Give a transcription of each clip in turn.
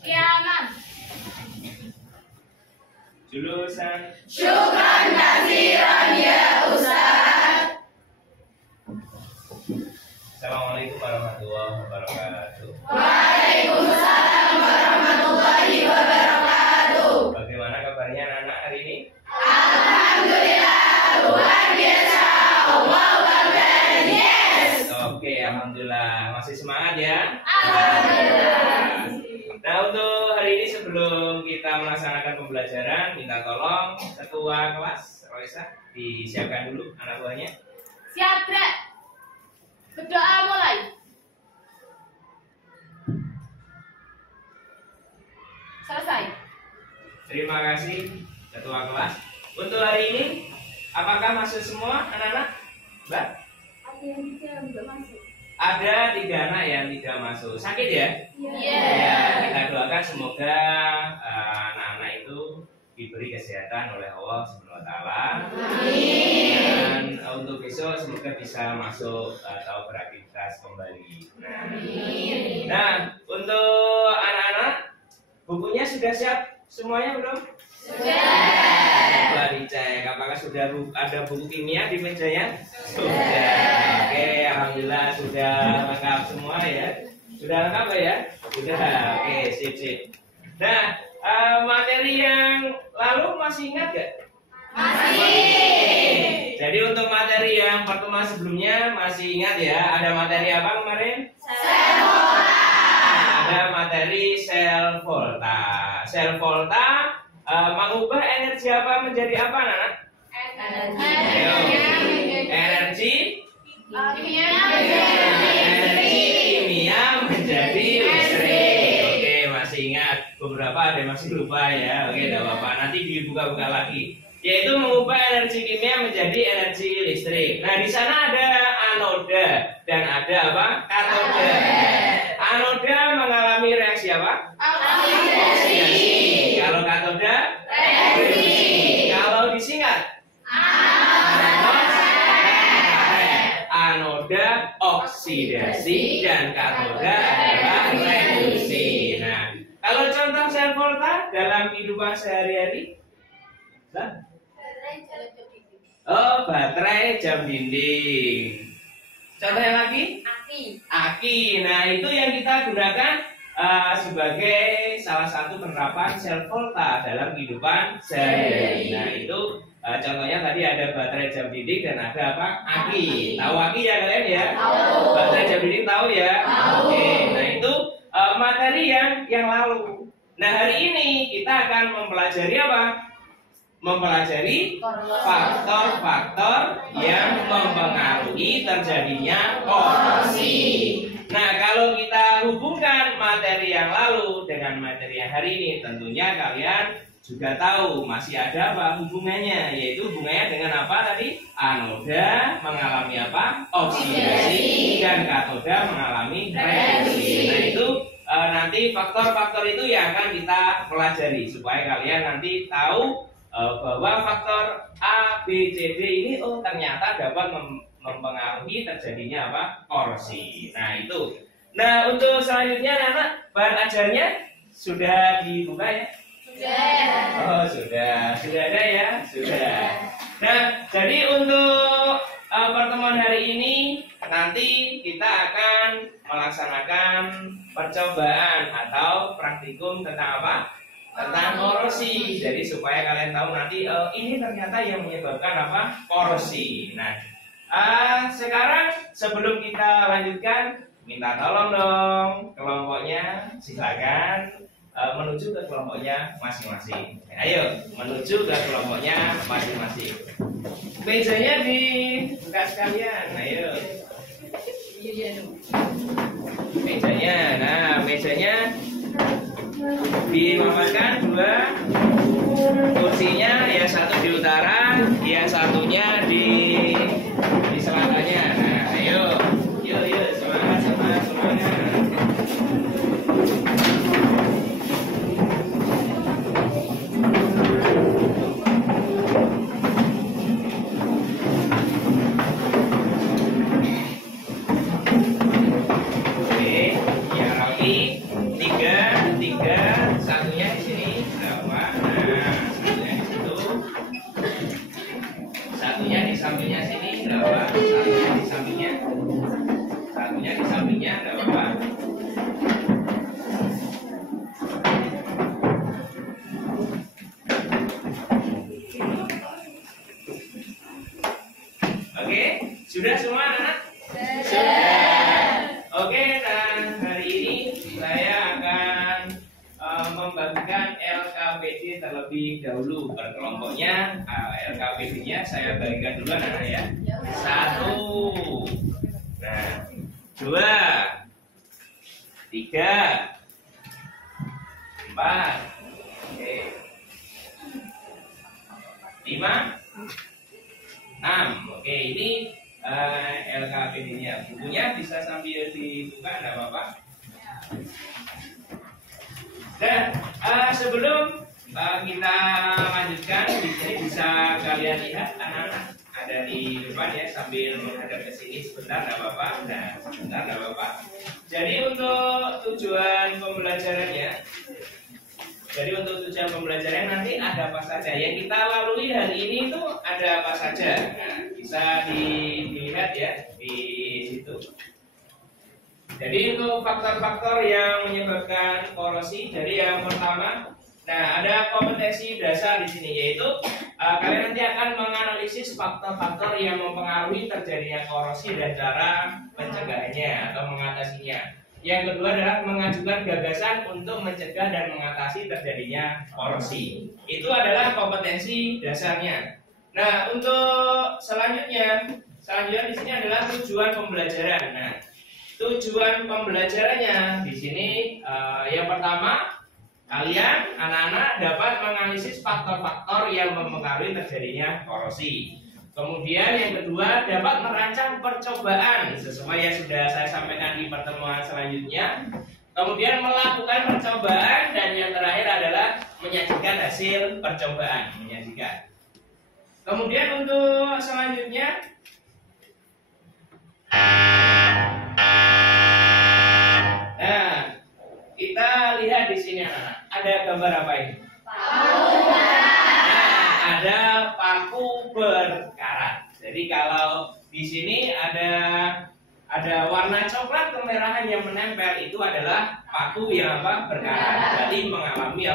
Kiamat. Jurusan. Syukran katsiran ya Ustaz. Assalamualaikum warahmatullahi wabarakatuh. Waalaikumsalam warahmatullahi wabarakatuh. Bagaimana kabarnya anak-anak hari ini? Alhamdulillah luar biasa. Allahu Akbar. Yes. Oke, alhamdulillah. Masih semangat ya? Alhamdulillah. Nah, untuk hari ini sebelum kita melaksanakan pembelajaran, minta tolong ketua kelas Roisa disiapkan dulu anak buahnya. Siap, Brek. Berdoa mulai. Selesai. Terima kasih ketua kelas. Untuk hari ini, apakah masuk semua anak-anak? Mbak? Ada yang tidak masuk. Ada 3 anak yang tidak masuk. Sakit ya? Iya. Ya, kita doakan semoga anak-anak itu diberi kesehatan oleh Allah Subhanahu wa taala. Amin. Dan untuk besok semoga bisa masuk atau beraktivitas kembali. Amin. Nah, untuk anak-anak bukunya sudah siap semuanya belum? Sudah. Coba dicek apakah sudah ada buku kimia di mejanya? Sudah. Oke, alhamdulillah sudah lengkap semua ya. Sudah lengkap ya? Sudah. Oke, sip. Nah, materi yang lalu masih ingat gak? Masih. Jadi untuk materi yang pertemuan sebelumnya masih ingat ya? Ada materi apa kemarin? Sel volta. Ada materi sel volta. Sel volta mengubah energi apa menjadi apa, Nana? Energi kimia menjadi listrik. Oke, masih ingat. Beberapa ada yang masih lupa ya. Oke, tidak apa-apa. Nanti dibuka-buka lagi. Yaitu mengubah energi kimia menjadi energi listrik. Nah, di sana ada anoda dan ada apa? Katoda. Anoda mengalami reaksi apa? Oksidasi. Kalau katoda? Reaksi. Kalau disingkat? Anoda oksidasi dan katoda adalah reduksi. Nah, kalau contoh sel volta dalam kehidupan sehari-hari? Oh, baterai jam dinding. Contohnya lagi? Aki. Nah, itu yang kita gunakan sebagai salah satu penerapan sel volta dalam kehidupan sehari-hari. Nah, itu contohnya tadi ada baterai jam dinding dan ada apa? Aki. Tahu aki ya kalian ya? Tahu. Baterai jam dinding tahu ya? Tahu. Oke. Nah, itu materi yang lalu. Nah, hari ini kita akan mempelajari apa? Mempelajari faktor-faktor yang mempengaruhi terjadinya korosi. Nah, kalau kita hubungkan materi yang lalu dengan materi yang hari ini, tentunya kalian juga tahu masih ada apa hubungannya, yaitu hubungannya dengan apa tadi? Anoda mengalami apa? Oksidasi dan katoda mengalami reduksi. Nah, itu nanti faktor-faktor itu yang akan kita pelajari supaya kalian nanti tahu bahwa faktor A, B, C, D ini ternyata dapat mempengaruhi terjadinya apa? Korosi. Nah, itu. Nah, untuk selanjutnya anak bahan ajarnya sudah dibuka ya? Sudah. Oh, sudah. Sudah ada ya? Sudah. Nah, jadi untuk pertemuan hari ini nanti kita akan melaksanakan percobaan atau praktikum tentang apa? Tentang korosi. Jadi supaya kalian tahu nanti ini ternyata yang menyebabkan apa? Korosi. Nah, sekarang sebelum kita lanjutkan, minta tolong dong kelompoknya silakan menuju ke kelompoknya masing-masing. Ayo menuju ke kelompoknya masing-masing. Mejanya dibuka sekalian. Ayo. Mejanya. Nah, mejanya dimaparkan 2 kursinya, yang satu di utara, yang satunya di selatannya. Nah, ayo semangat. dahulu per kelompoknya. LKPD-nya saya bagikan dulu anak-anak ya. 1. Nah, 2, 3, 4, oke, 5, 6. Oke, ini LKPD-nya. Bukunya bisa sambil dibuka, tidak apa-apa. Dan sebelum kita lanjutkan, di sini bisa kalian lihat anak-anak ada di depan ya, sambil menghadap ke sini sebentar, tidak apa-apa. Nah, sebentar, tidak apa-apa. Jadi untuk tujuan pembelajarannya, nanti ada apa saja yang kita lalui hari ini itu ada apa saja. Nah, bisa dilihat ya di situ. Jadi untuk faktor-faktor yang menyebabkan korosi, jadi yang pertama, nah ada kompetensi dasar di sini, yaitu kalian nanti akan menganalisis faktor-faktor yang mempengaruhi terjadinya korosi dan cara mencegahnya atau mengatasinya. Yang kedua adalah mengajukan gagasan untuk mencegah dan mengatasi terjadinya korosi. Itu adalah kompetensi dasarnya. Nah, untuk selanjutnya di sini adalah tujuan pembelajaran. Nah, tujuan pembelajarannya di sini yang pertama, kalian anak-anak dapat menganalisis faktor-faktor yang mempengaruhi terjadinya korosi. Kemudian yang kedua, dapat merancang percobaan sesuai yang sudah saya sampaikan di pertemuan selanjutnya. Kemudian melakukan percobaan, dan yang terakhir adalah menyajikan hasil percobaan, menyajikan. Kemudian untuk selanjutnya, nah kita lihat di sini anak-anak, ada gambar apa ini? Ada paku berkarat. Jadi kalau di sini ada warna coklat kemerahan yang menempel, itu adalah paku yang berkarat. Jadi mengalami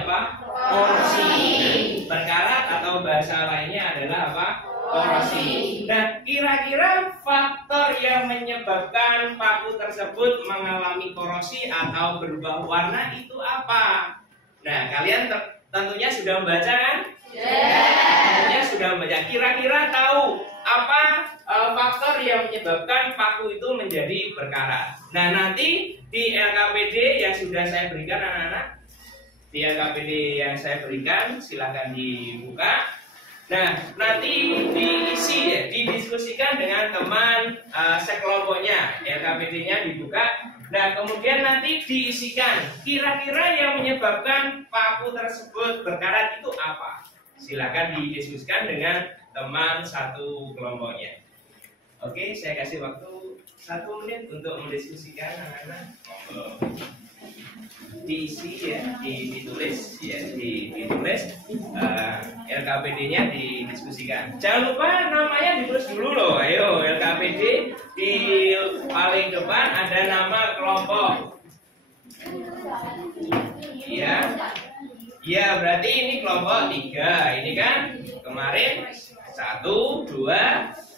korosi. Berkarat atau bahasa lainnya adalah korosi. Nah, kira-kira faktor yang menyebabkan paku tersebut mengalami korosi atau berubah warna itu apa? Nah, kalian tentunya sudah membaca kan? Tentunya sudah membaca. Kira-kira tahu apa faktor yang menyebabkan paku itu menjadi berkarat? Nah, nanti di LKPD yang sudah saya berikan anak-anak, di LKPD yang saya berikan silahkan dibuka. Nah, nanti diisi ya, didiskusikan dengan teman sekelompoknya. LKPD-nya dibuka. Nah, kemudian nanti diisikan kira-kira yang menyebabkan paku tersebut berkarat itu apa? Silakan didiskusikan dengan teman satu kelompoknya. Oke, saya kasih waktu 1 menit untuk mendiskusikan anak-anak. Diisi ya, ditulis ya, ditulis LKPD-nya didiskusikan. Jangan lupa namanya ditulis dulu loh. Ayo, LKPD di paling depan ada nama kelompok. Ya. Ya, berarti ini kelompok 3. Ini kan kemarin 1, 2,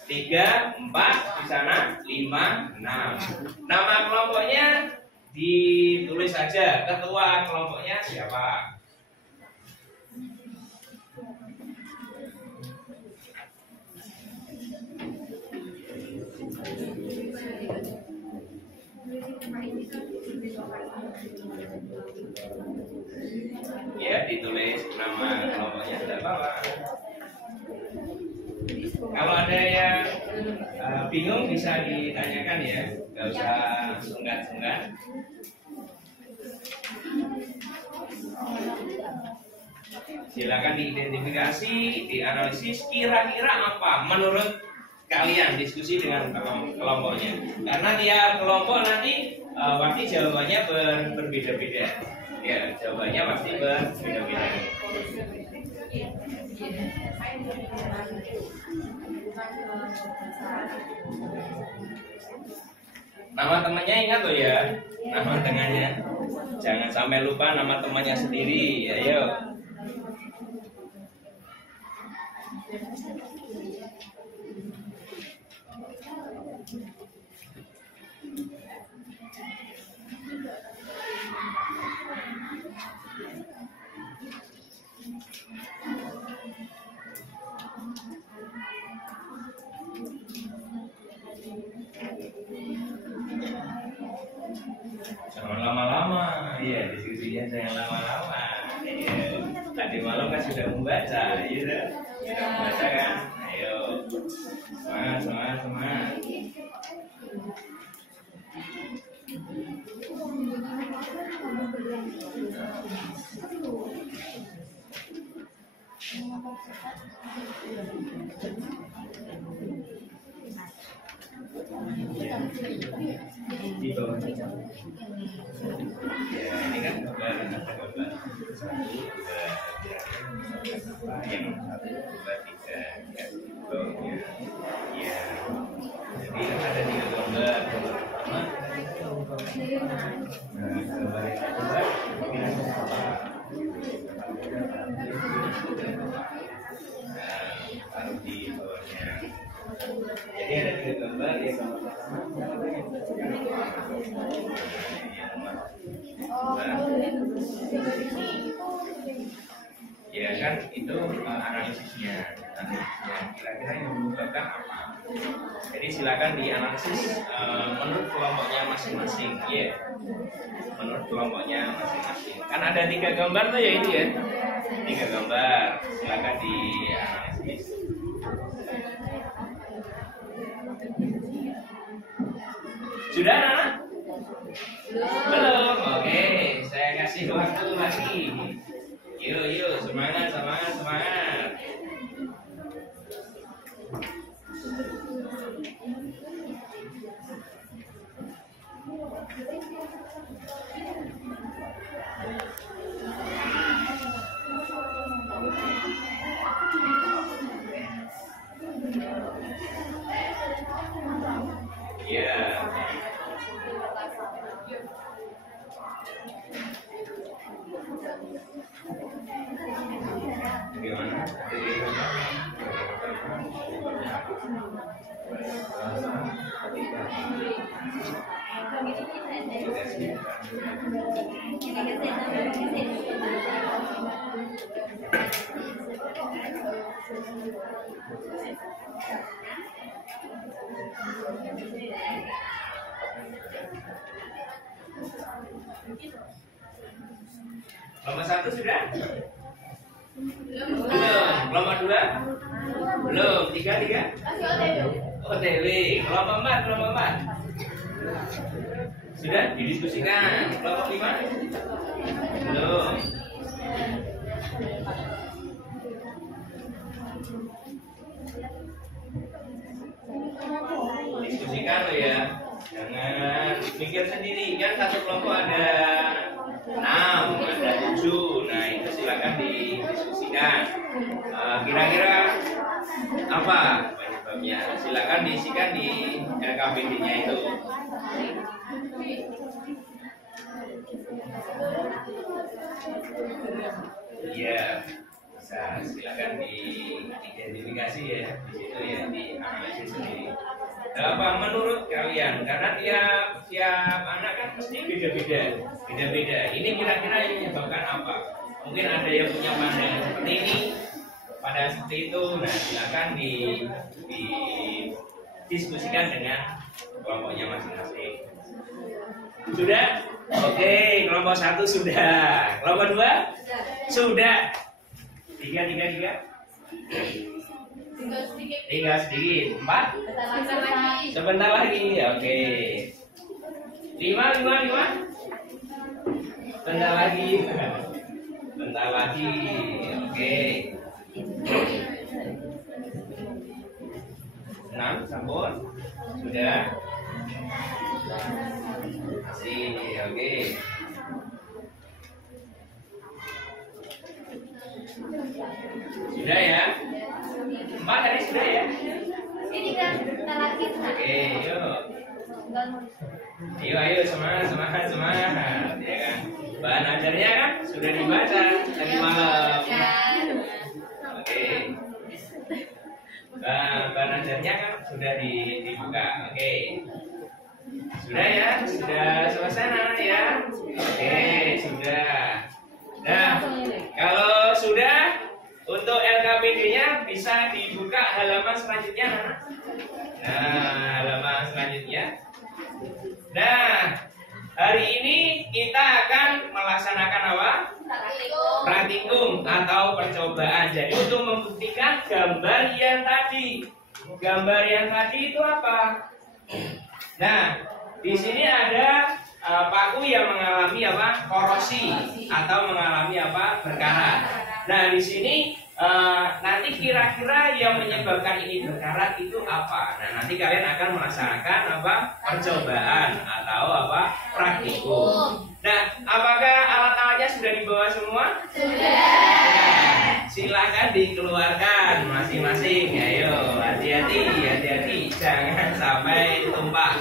3, 4, di sana 5, 6. Nama kelompoknya ditulis saja. Ketua kelompoknya siapa? Ya, ditulis nama kelompoknya, tidak apa-apa. Kalau ada yang bingung bisa ditanyakan ya, nggak usah sungkan-sungkan. Silakan diidentifikasi, dianalisis kira-kira apa menurut kalian, diskusi dengan kelompoknya. Karena tiap kelompok nanti pasti jawabannya berbeda-beda. Ya, jawabannya pasti berbeda-beda. Nama temannya ingat loh ya, nama temannya. Jangan sampai lupa nama temannya sendiri. Ayo. Jangan lama-lama, iya diskusinya jangan lama-lama. Iya. Tadi malam kan sudah membaca, iya sudah membaca kan? Ayo, semangat, semangat, semangat. Di bawah. Ya, ini kan gambar satu, dua, tiga, yang satu, dua, tiga, ya, bawahnya. Ya, jadi ada 3 gambar. Pertama, gambar yang kedua, ini apa? Taruh di bawahnya. Jadi ada 3 gambar ya. Ya kan itu analisisnya. Kira-kira yang menyebabkan apa? Jadi silakan dianalisis menurut kelompoknya masing-masing. Ya, menurut kelompoknya masing-masing. Kan ada 3 gambar tuh ya itu ya. 3 gambar. Silakan dianalisis. Sudah, anak? Belum. Oke, saya kasih waktu lagi. Yuk, semangat, semangat, semangat. Ya. Bagaimana? Kelompok 1 sudah? Belum. Kelompok 2? Belum. 3? OTW. Kelompok 4? Sudah didiskusikan. Kelompok 5? Belum. Diskusikan loh ya. Jangan mikir sendiri. Kan satu kelompok ada 6, ada 7. Nah itu silakan didiskusikan. Kira-kira apa penyebabnya? Silakan diisikan di LKPD-nya itu. Iya, bisa silakan diidentifikasi ya di situ ya, di analisis sendiri. Apa menurut kalian? Karena tiap anak kan pasti beda-beda. Ini kira-kira yang menyebabkan apa? Mungkin ada yang punya pandangan seperti ini, pada seperti itu. Nah, silakan didiskusikan dengan kelompoknya masing-masing. Sudah? Oke, kelompok 1 sudah. Kelompok 2? Sudah. 3. Tinggal sedikit. 4? Sebentar lagi. Oke. 5? Bentar lagi. Oke. 6 sampun. Sudah. Masih. Oke. Sudah ya? 4 tadi sudah ya? Ini kan kita lagi. Oke, yuk. Ayo semangat ya kan. Bahan ajarnya kan sudah dibaca tadi malam. Oke. Bahan ajarnya kan sudah dibuka. Oke. Sudah ya? Sudah selesai ya? Oke, sudah. Nah, kalau sudah, untuk LKPD-nya bisa dibuka halaman selanjutnya. Nah, halaman selanjutnya. Nah, hari ini tadi itu apa? Nah, di sini ada paku yang mengalami apa? Korosi atau mengalami apa? Berkarat. Nah, di sini nanti kira-kira yang menyebabkan ini berkarat itu apa? Nah, nanti kalian akan melaksanakan apa? Percobaan atau apa? Praktikum. Nah, apakah alat-alatnya sudah dibawa semua? Sudah. Silakan dikeluarkan masing-masing. Ayo, hati-hati, jangan sampai tumpah.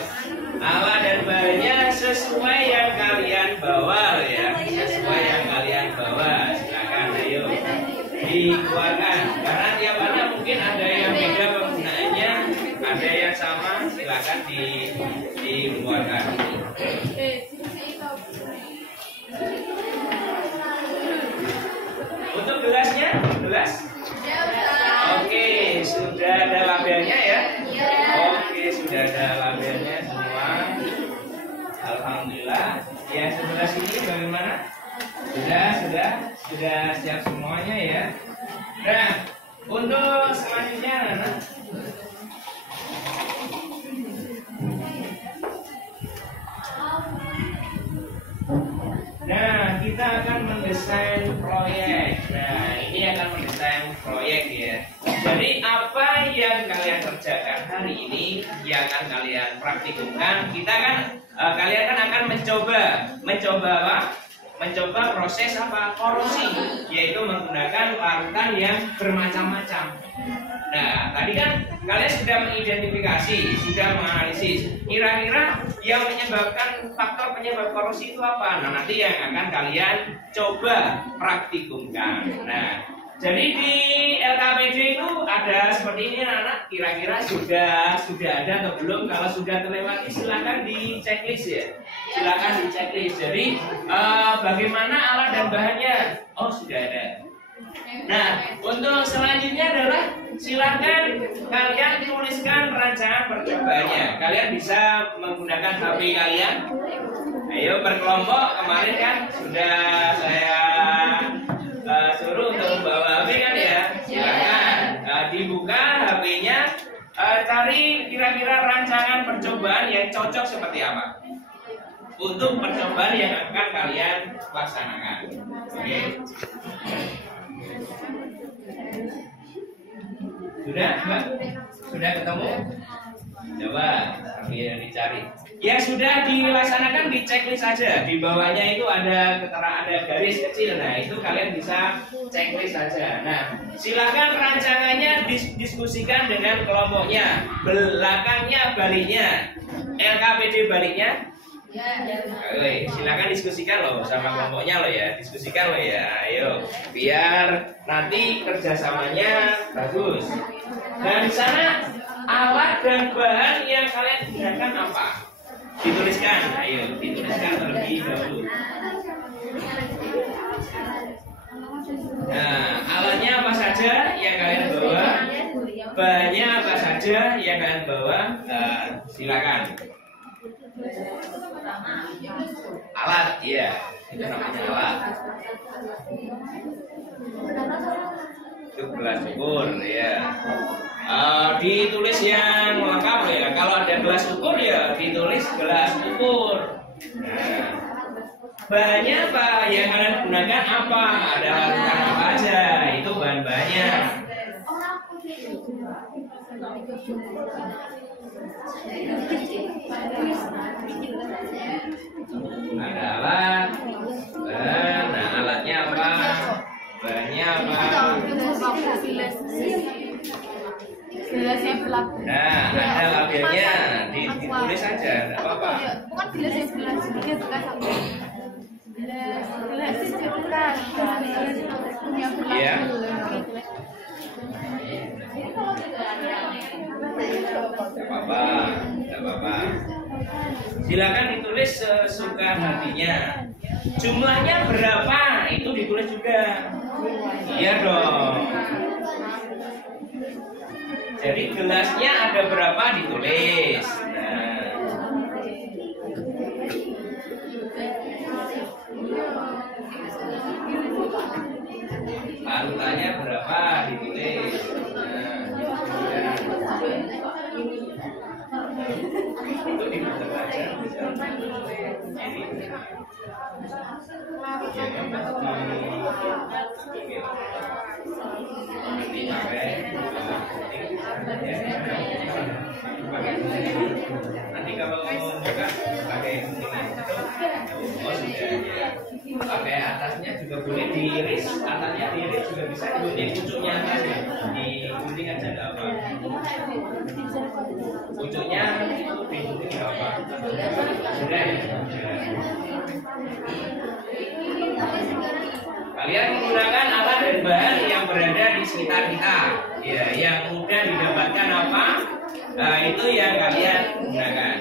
Alat dan bahannya sesuai yang kalian bawa ya, sesuai yang kalian bawa. Silakan, ayo dikeluarkan. Karena tiap anak mungkin ada yang beda penggunaannya, ada yang sama. Silakan dikeluarkan. Untuk gelasnya, gelas? Oke, sudah ada labelnya ya? Oke, sudah ada labelnya semua. Alhamdulillah. Yang sebelah sini bagaimana? Sudah siap semuanya ya. Nah, untuk selanjutnya anak. Nah, kita akan mendesain proyek. Nah, ini akan mendesain proyek ya. Jadi apa yang kalian kerjakan hari ini, yang akan kalian praktikumkan, kita kan kalian kan akan mencoba apa? Mencoba proses apa? Korosi, yaitu menggunakan larutan yang bermacam-macam. Nah, tadi kan kalian sudah mengidentifikasi, sudah menganalisis kira-kira yang menyebabkan faktor penyebab korosi itu apa. Nah, nanti yang akan kalian coba praktikumkan. Nah, jadi di LKPD itu ada seperti ini anak-anak. Kira-kira sudah ada atau belum? Kalau sudah terlewati silakan di checklist ya. Silakan di checklist. Jadi bagaimana alat dan bahannya? Oh, sudah ada. Nah, untuk selanjutnya adalah silakan kalian tuliskan rancangan percobaannya. Kalian bisa menggunakan HP kalian. Ayo berkelompok, kemarin kan sudah saya suruh untuk membawa HP kan ya. Silakan dibuka HP-nya, cari kira-kira rancangan percobaan yang cocok seperti apa untuk percobaan yang akan kalian laksanakan. Oke. Sudah ketemu? Coba sambil dicari. Ya sudah dilaksanakan di checklist saja. Di bawahnya itu ada garis kecil. Nah, itu kalian bisa checklist saja. Nah, silakan rancangannya diskusikan dengan kelompoknya. Belakangnya baliknya. LKPD baliknya. Oke, silakan diskusikan loh sama kelompoknya loh ya, diskusikan loh ya, ayo, biar nanti kerjasamanya bagus. Dan di sana alat dan bahan yang kalian gunakan apa? Dituliskan, ayo, dituliskan terlebih dahulu. Nah, alatnya apa saja yang kalian bawa, bahannya apa saja yang kalian bawa, silakan. Alat, ya, itu namanya alat. Itu gelas ukur, ya. Ditulis yang lengkap ya. Kalau ada gelas ukur ya ditulis gelas ukur. Nah, bahannya apa? Yang kalian gunakan apa? Ada larutan apa aja? Itu bahan-bahannya. Ada alat, bahan. Nah, alatnya apa? Bahannya apa? Nah, ada labelnya, ditulis saja, tidak apa-apa. Bukan gelas yang gelas Ya. Tidak apa-apa. Silakan ditulis sesuka hatinya. Jumlahnya berapa? Itu ditulis juga. Iya dong. Jadi gelasnya ada berapa ditulis. Nah. Larutannya berapa ditulis. Nah. ini. Nanti kalau buka pakai guntingan pakai atasnya juga boleh diiris, atasnya diiris juga bisa digunting pucuknya atasnya digunting aja enggak apa. Pucuknya itu digunting enggak apa. Sudah. Kalian menggunakan alat dan bahan yang berada di sekitar kita. Ya, yang mudah didapatkan apa? Nah, itu yang kalian gunakan.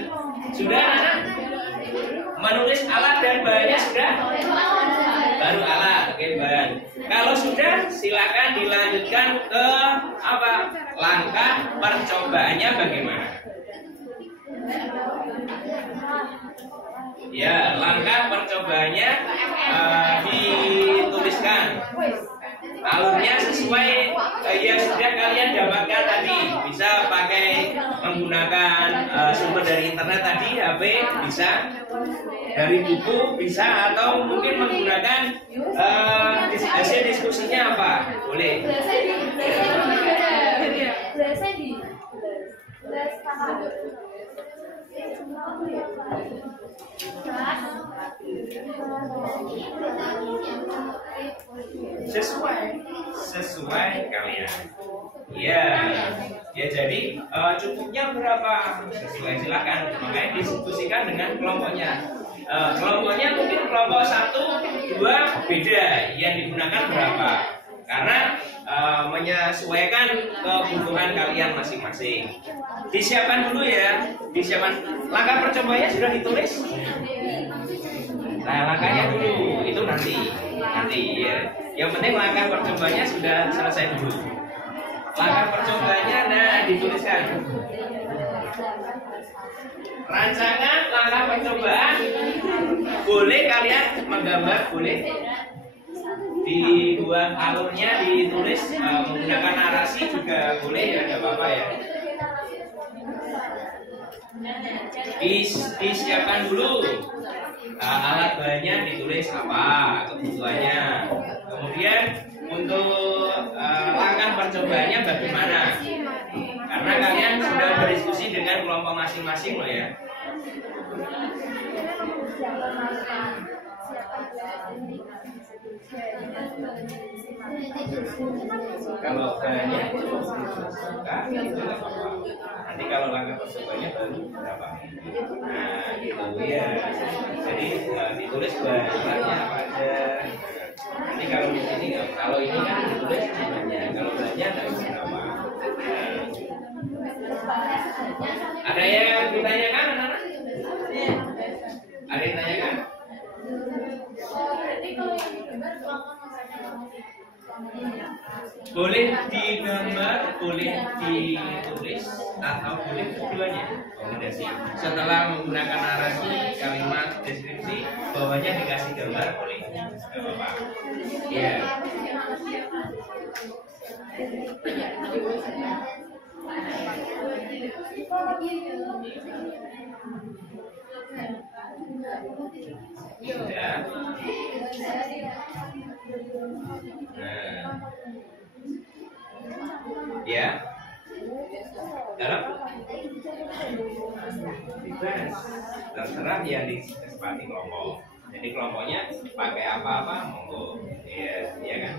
Sudah, anak? Menulis alat dan bahannya sudah? Baru alat, oke, bahan. Kalau sudah, silakan dilanjutkan ke apa? Langkah percobaannya bagaimana? Ya, langkah percobaannya dituliskan. Alurnya sesuai yang sudah kalian dapatkan tadi. Bisa pakai menggunakan sumber dari internet tadi, HP, bisa dari buku, bisa, atau mungkin menggunakan hasil diskusinya apa? Boleh. Sesuai kalian. Ya jadi cukupnya berapa? Sesuai, silakan. Makanya diskusikan dengan kelompoknya. Kelompoknya mungkin kelompok 1, 2 beda. Yang digunakan berapa? Karena menyesuaikan kebutuhan kalian masing-masing. Disiapkan dulu ya. Disiapkan. Langkah percobanya sudah ditulis. Nah, langkahnya dulu itu nanti ya. Yang penting langkah percobanya sudah selesai dulu. Langkah percobanya dituliskan. Rancangan langkah percobaan boleh kalian menggambar, boleh dibuat alurnya, ditulis menggunakan narasi juga boleh ya, nggak apa-apa ya. Disiapkan dulu alat bahannya, ditulis apa kebutuhannya. Kemudian untuk langkah percobaannya bagaimana? Karena kalian sudah berdiskusi dengan kelompok masing-masing loh ya. Kalau bahannya suka itu nggak apa-apa. Nanti kalau langkah percobaannya baru berapa? Nah gitu ya. Jadi ditulis bahannya apa aja. Nanti kalau di sini kalau ini kan ditulis bahannya. Kalau bahannya nggak berapa. Ada yang ditanyakan anak-anak? Ada yang ditanyakan? Boleh digambar, boleh ditulis, atau boleh keduanya. Kombinasi. Setelah menggunakan narasi, kalimat deskripsi, bawahnya dikasih gambar, boleh. Gak apa-apa. Ya. Sudah. Ya. Dalam bebas, terserah yang disepakati kelompok. Jadi kelompoknya pakai apa-apa monggo. Iya kan?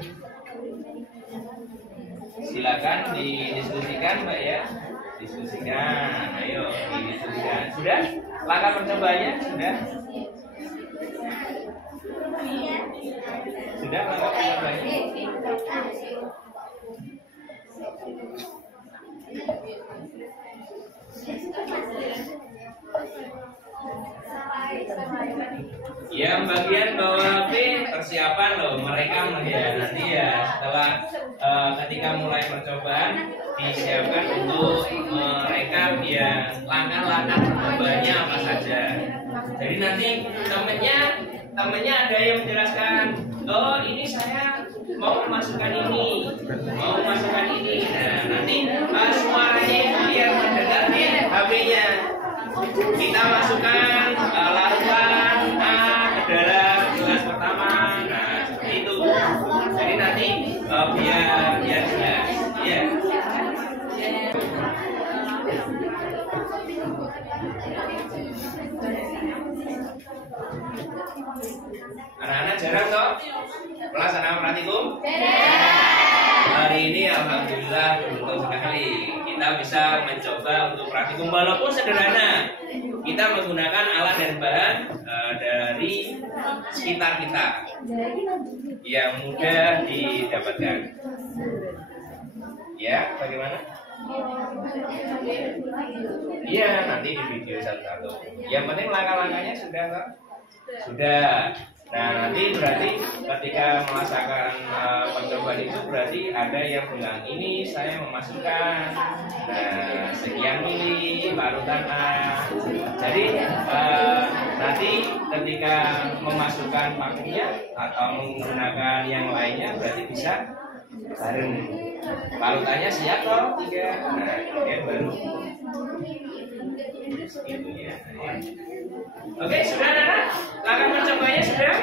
Silakan didiskusikan Mbak ya. Diskusikan, ayo didiskusikan. Sudah? Langkah percobaannya sudah? Sudah langkah percobaannya? Yang bagian bawah B persiapan loh, mereka ya nanti ya setelah ketika mulai percobaan disiapkan untuk mereka ya langkah-langkah percobaannya apa saja. Jadi nanti temennya ada yang menjelaskan, oh ini saya mau masukkan ini, mau masukkan ini. Nah nanti suaranya itu biar mendengar di HP-nya. Kita masukkan larutan biar jelas. Ya. Anak-anak jarang toh pelaksanaan praktikum? Hari ini alhamdulillah beruntung sekali kita bisa mencoba untuk praktikum walaupun sederhana. Kita menggunakan alat dan bahan dari sekitar kita yang mudah didapatkan. Ya, bagaimana? Iya, nanti di video satu-satu. Yang penting langkah-langkahnya sudah toh? Sudah. Nah, nanti berarti ketika merasakan percobaan itu berarti ada yang bilang ini saya memasukkan sekian mili larutan A. Jadi nanti ketika memasukkan vakumnya atau menggunakan yang lainnya berarti bisa bareng. Larutannya siap toh 3. Nah, kemudian baru gitu ya. Oke, sudah anak? Langkah mencobanya sudah?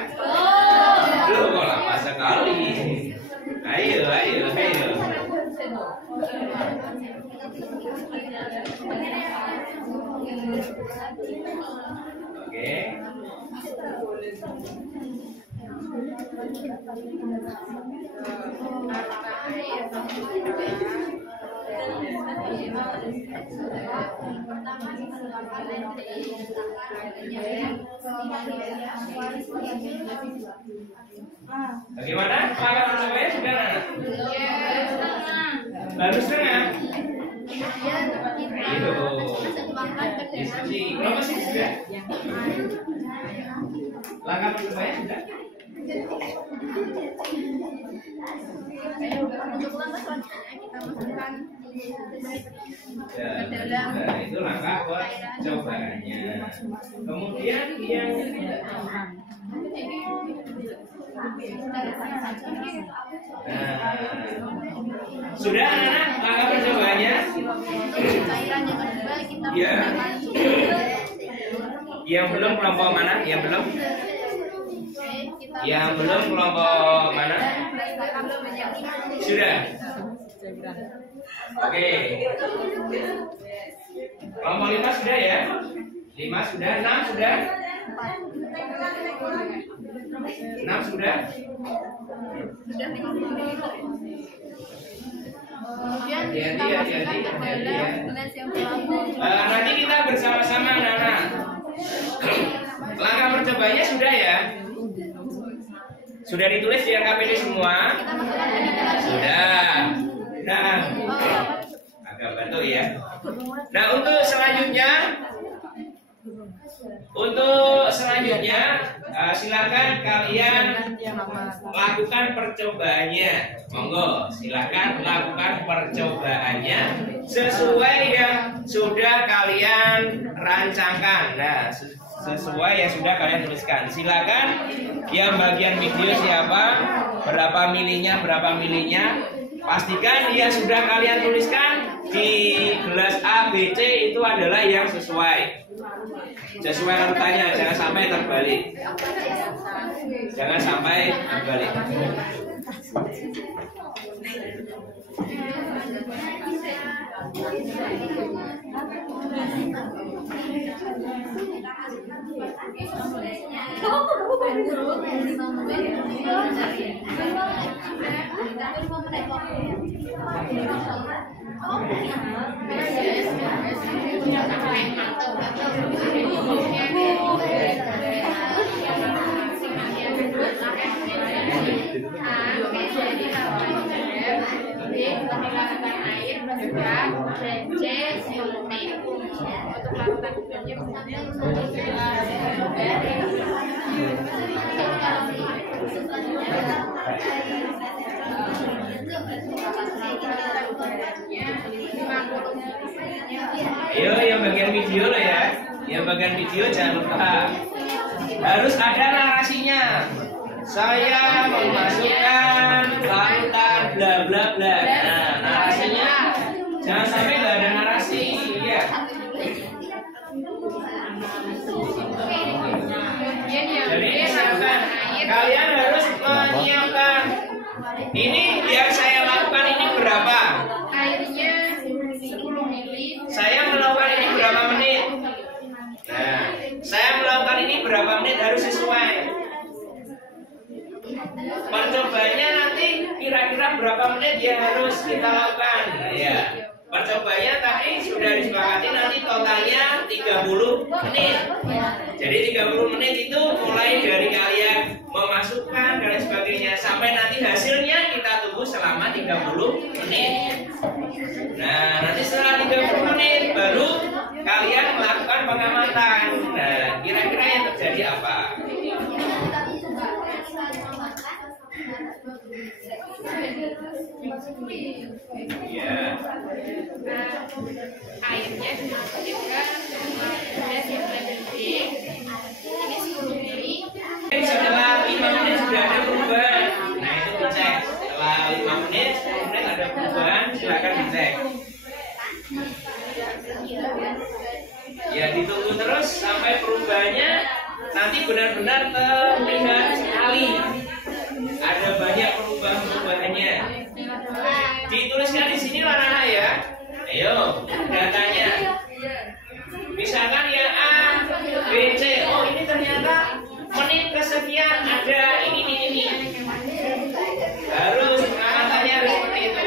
Belum, kok lama sekali. Ayo. Oke. Bagaimana? Langkah mencobanya sudah anak? Baru setengah. Ayo. Diskusi. Berapa sih sudah? Langkah mencobanya sudah? Untuk langkah selanjutnya kita masukkan Nah, itu langkah percobaannya. Kemudian yang sudah anak langkah percobaannya? Ya. Yang belum kelompok mana? Yang belum? Yang belum kelompok mana? Sudah. Oke. Kelompok 5 sudah ya? 5 sudah, 6 sudah? 6 sudah? Hati-hati ya. Nanti kita bersama-sama anak-anak. Langkah percobanya sudah ya? Sudah ditulis di RKPD semua? Sudah. Nah, agak bantu ya. Nah, untuk selanjutnya silakan kalian lakukan percobaannya. Monggo, silakan lakukan percobaannya sesuai yang sudah kalian rancangkan. Nah, sesuai yang sudah kalian tuliskan. Silakan yang bagian video siapa, berapa milinya, pastikan yang sudah kalian tuliskan di gelas A, B, C itu adalah yang sesuai larutannya, jangan sampai terbalik. Ayo yang bagian video lo ya. Yang bagian video jangan lupa harus ada narasinya. Saya memasukkan larutan bla bla bla. Nah, narasinya jangan sampai nggak ada narasi. Ya. Jadi misalkan kalian harus menyiapkan ini biar berapa menit harus sesuai. Percobanya nanti kira-kira berapa menit yang harus kita lakukan. Ya. Percobanya tadi sudah disepakati nanti totalnya 30 menit. Jadi 30 menit itu mulai dari kalian memasukkan dan lain sebagainya sampai nanti hasilnya kita tunggu selama 30 menit. Nah, nanti setelah 30 menit baru kalian melakukan pengamatan. Nah, kira-kira yang terjadi apa? Ya. Airnya dimasukin ke detik. Ini 10 mili. Setelah 5 menit sudah ada perubahan. Nah, itu dicek. Setelah 5 menit, 10 menit ada perubahan, silakan dicek. Ya, ditunggu terus sampai perubahannya nanti benar-benar terlihat sekali. Ada banyak perubahannya. Dituliskan di sini lah Nana ya. Ayo, datanya. Misalkan ya A, B, C. Oh, ini ternyata menit kesekian ada ini. Harus pengamatannya harus seperti itu.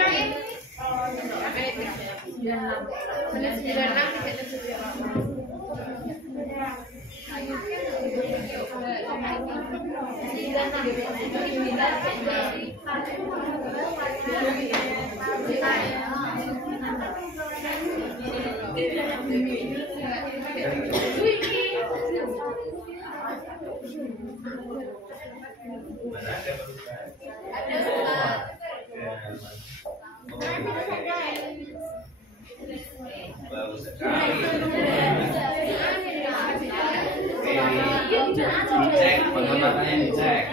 Menit 96 Mana ada perubahan? Bagus sekali. Dicek, pengamatannya dicek.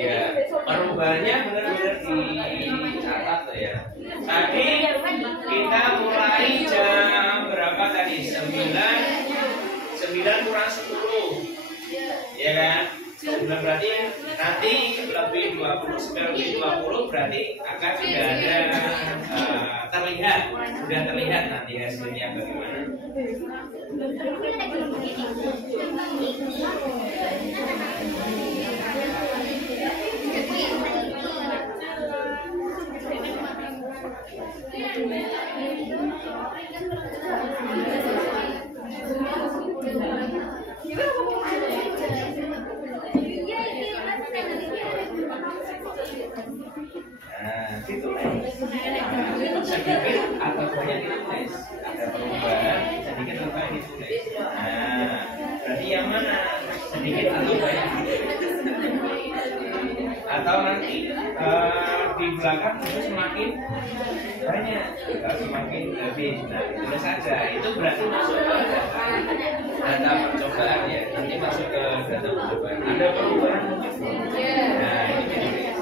Ya, perubahannya benar-benar dicatat ya. Tadi kita mulai jam berapa tadi? 9 kurang 10. Ya kan? 9 berarti nanti lebih 20 berarti akan sudah ada sudah terlihat nanti hasilnya bagaimana. Nah, ditulis sedikit atau banyak ditulis. Ada perubahan sedikit atau banyak ditulis. Nah, berarti yang mana? Sedikit atau banyak? Atau nanti di belakang itu semakin banyak, semakin lebih. Nah, tulis saja. Itu berarti masuk ke data percobaan ya. Nanti masuk ke data percobaan. Ada perubahan mungkin? Nah, ini ditulis.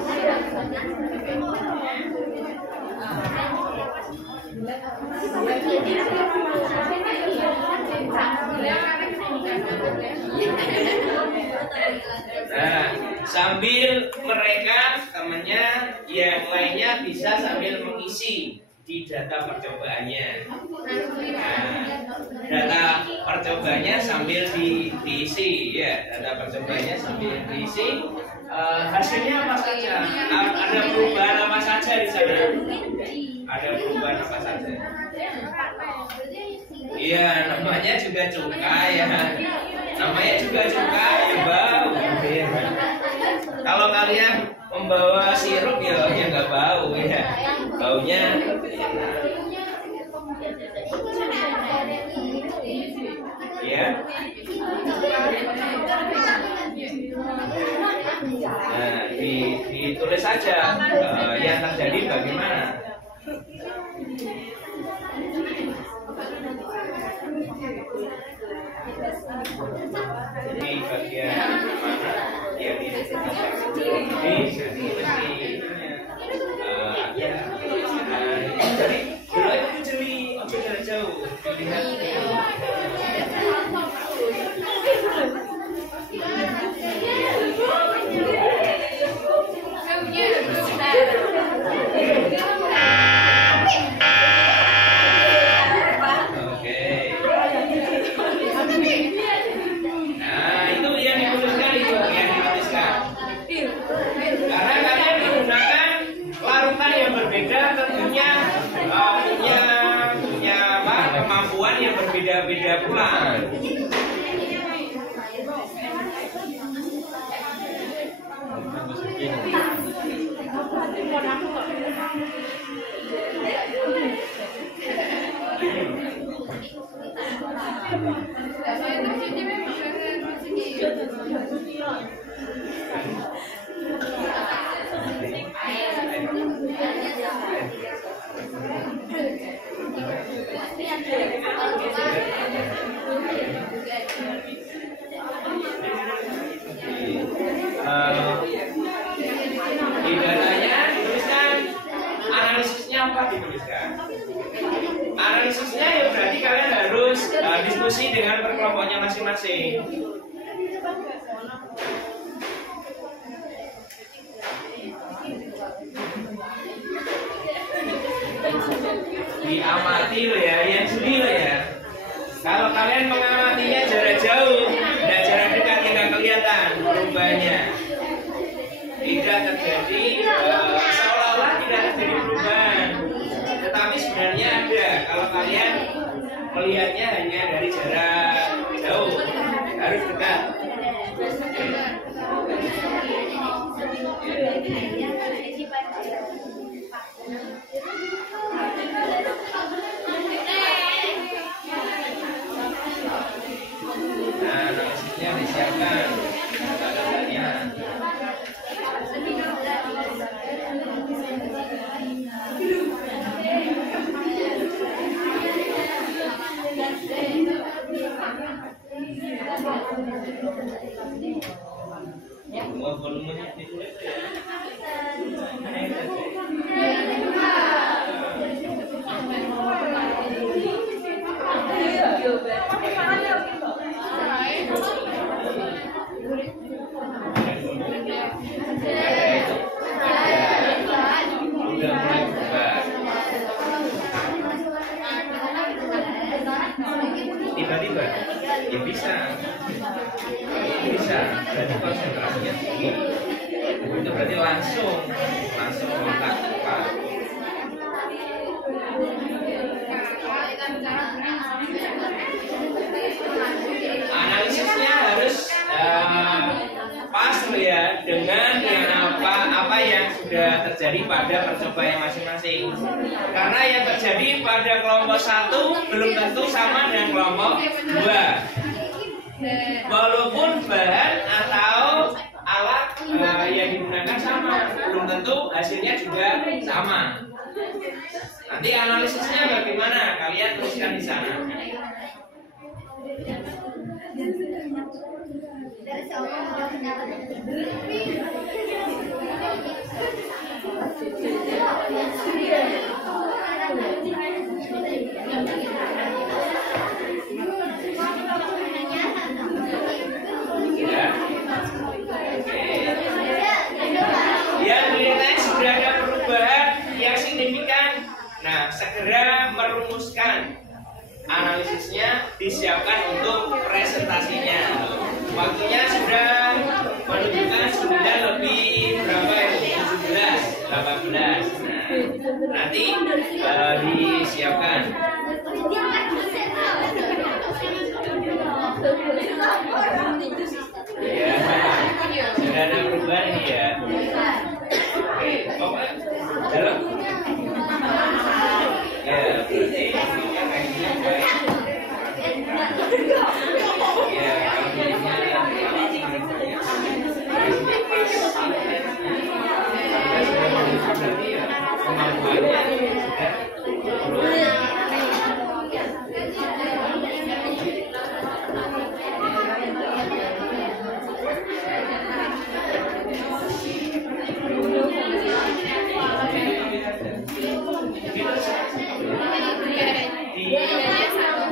Nah, sambil mereka temannya yang lainnya bisa sambil mengisi di data percobaannya. Nah, data percobaannya sambil diisi ya, data percobaannya sambil diisi. Hasilnya apa saja? Ada perubahan apa saja di sana? Ada perubahan apa saja? Iya, namanya juga cuka ya. Namanya juga cuka ya bau. Ya. Kalau kalian membawa sirup ya nggak bau ya. Baunya ya. Nah, ditulis saja yang terjadi bagaimana. Di bagian mana? Ya di jadi dulu itu jeli, jauh dilihat. Di datanya dituliskan analisisnya apa dituliskan. Analisisnya ya berarti kalian harus diskusi dengan perkelompoknya masing-masing. Diamati loh ya, yang jeli loh ya. Kalau kalian mengamatinya jarak jauh, dan jarak dekat tidak kelihatan perubahannya. Tidak terjadi seolah-olah tidak terjadi perubahan, tetapi sebenarnya ada. Kalau kalian melihatnya hanya dari jarak jauh, harus dekat. Nah, analisisnya disiapkan data-datanya. Volumenya ditulis ya. Tiba-tiba ya bisa berarti konsentrasinya tinggi, itu berarti langsung kontak. Analisisnya harus pas ya dengan yang apa yang sudah terjadi pada percobaan masing-masing. Karena yang terjadi pada kelompok 1 belum tentu sama dengan kelompok 2. Walaupun bahan atau alat yang digunakan sama, belum tentu hasilnya juga sama. Nanti analisisnya bagaimana? Kalian tuliskan di sana. Yang dilihat sudah ada perubahan yang signifikan. Nah, segera merumuskan analisisnya, disiapkan untuk presentasinya. Waktunya sudah menunjukkan 9 lebih berapa itu? 17, 18. Nah, nanti disiapkan. Ya, sudah ada perubahan ini ya. Oke, coba dalam. Ya, berarti efeknya baik.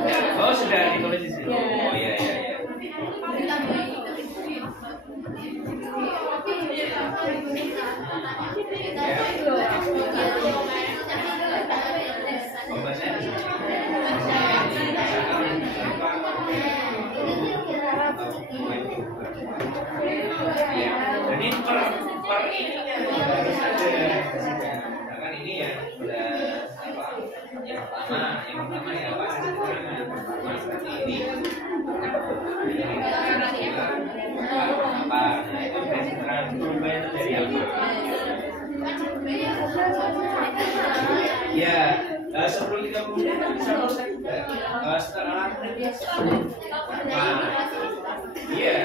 Ya, oh sudah ditulis di sini. Oh iya iya iya. Jadi per ininya harus ada. Kan ini ya udah apa? Yang pertama ya apa? Pertama seperti ini. Apa? Nah itu berdasarkan perubahan dari apa? Ya, sebelum 30 menit bisa selesai juga. Setelah biasa. Iya.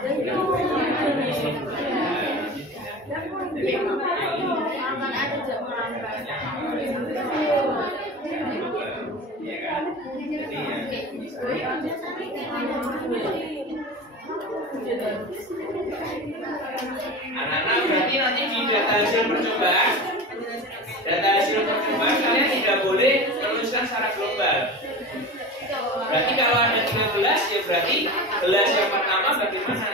Anak-anak berarti nanti di data hasil percobaan kalian tidak boleh menuliskan secara global. Berarti kalau ada 3 gelas ya berarti gelas yang pertama bagaimana?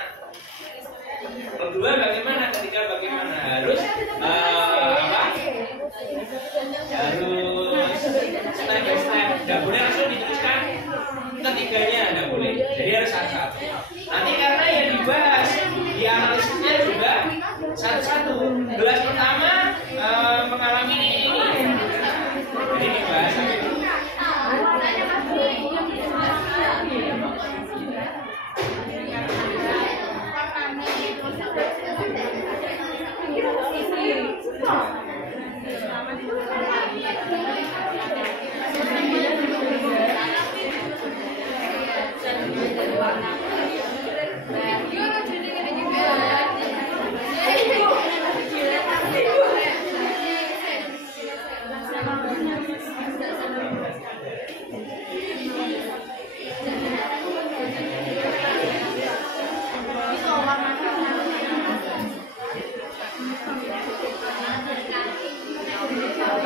Kedua bagaimana? Ketiga bagaimana? Harus harus step by step. Tidak boleh langsung dituliskan ketiganya, tidak boleh. Jadi harus satu-satu. Nanti karena yang dibahas di analisisnya juga satu-satu. Gelas pertama mengalami ini. Jadi dibahas.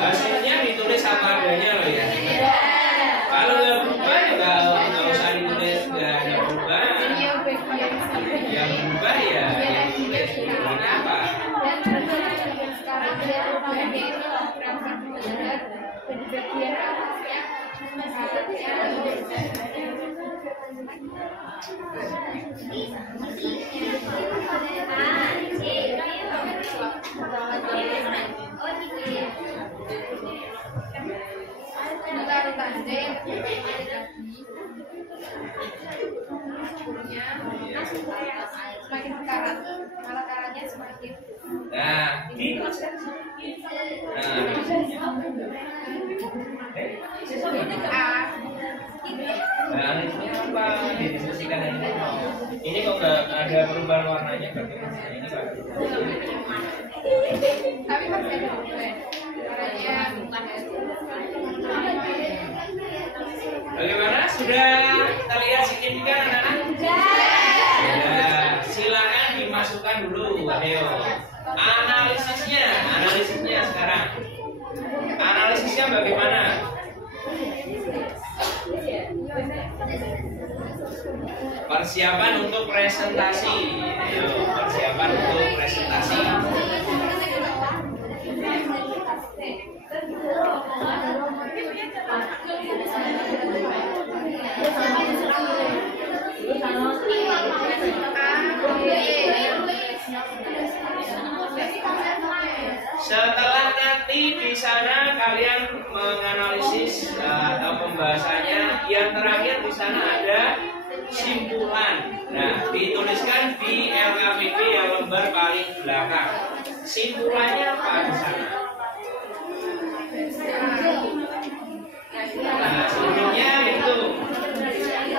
Hasilnya ditulis apa adanya loh ya. Kalau nggak berubah juga nggak usah ditulis, nggak ada perubahan. Yang berubah ya yang ditulis. Kenapa? Semakin karat, malah karatnya semakin. Nah, gitu. Nah, ini apa? Didiskusikan ini. Ini kok nggak ada perubahan warnanya bagaimana? Ini Tapi masih ada perubahan. Warnanya bukan. bagaimana? Sudah kita lihat signifikan anak-anak? Ya, silakan dimasukkan dulu. Ayo. Analisisnya sekarang. Analisisnya bagaimana? Persiapan untuk presentasi. Ayo, persiapan untuk presentasi. Setelah nanti di sana kalian menganalisis atau pembahasannya, yang terakhir di sana ada simpulan. Nah, dituliskan di LKPD yang lembar paling belakang. Simpulannya apa di sana? Nah, sebelumnya itu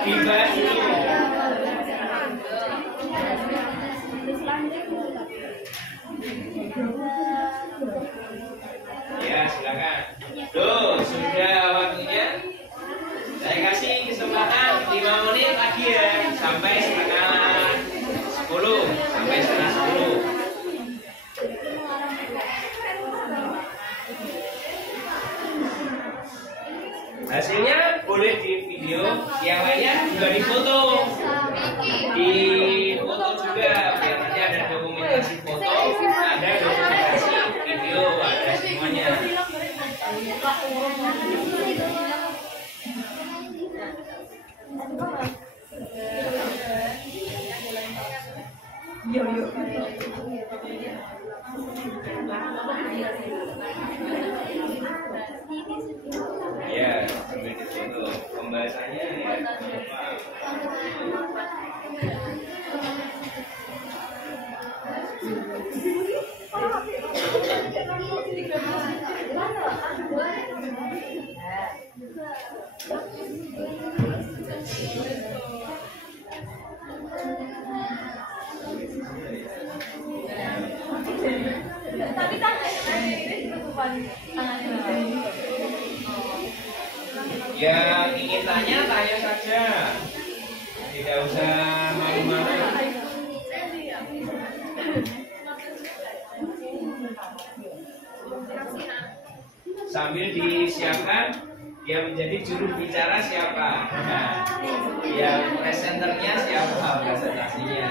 dibahas dulu. Ya, silakan. Tuh, sudah waktunya. Saya kasih kesempatan 5 menit lagi ya, sampai setengah 10, sampai setengah 10. Hasilnya boleh di video, yang lainnya juga difoto. Difoto juga, biar nanti ada dokumentasi foto, ada dokumentasi video, ada semuanya. Ya, sampai di situ pembahasannya ya. tanya saja. Tidak usah malu-malu. Sambil disiapkan yang menjadi juru bicara siapa? Nah, yang presenternya siapa presentasinya?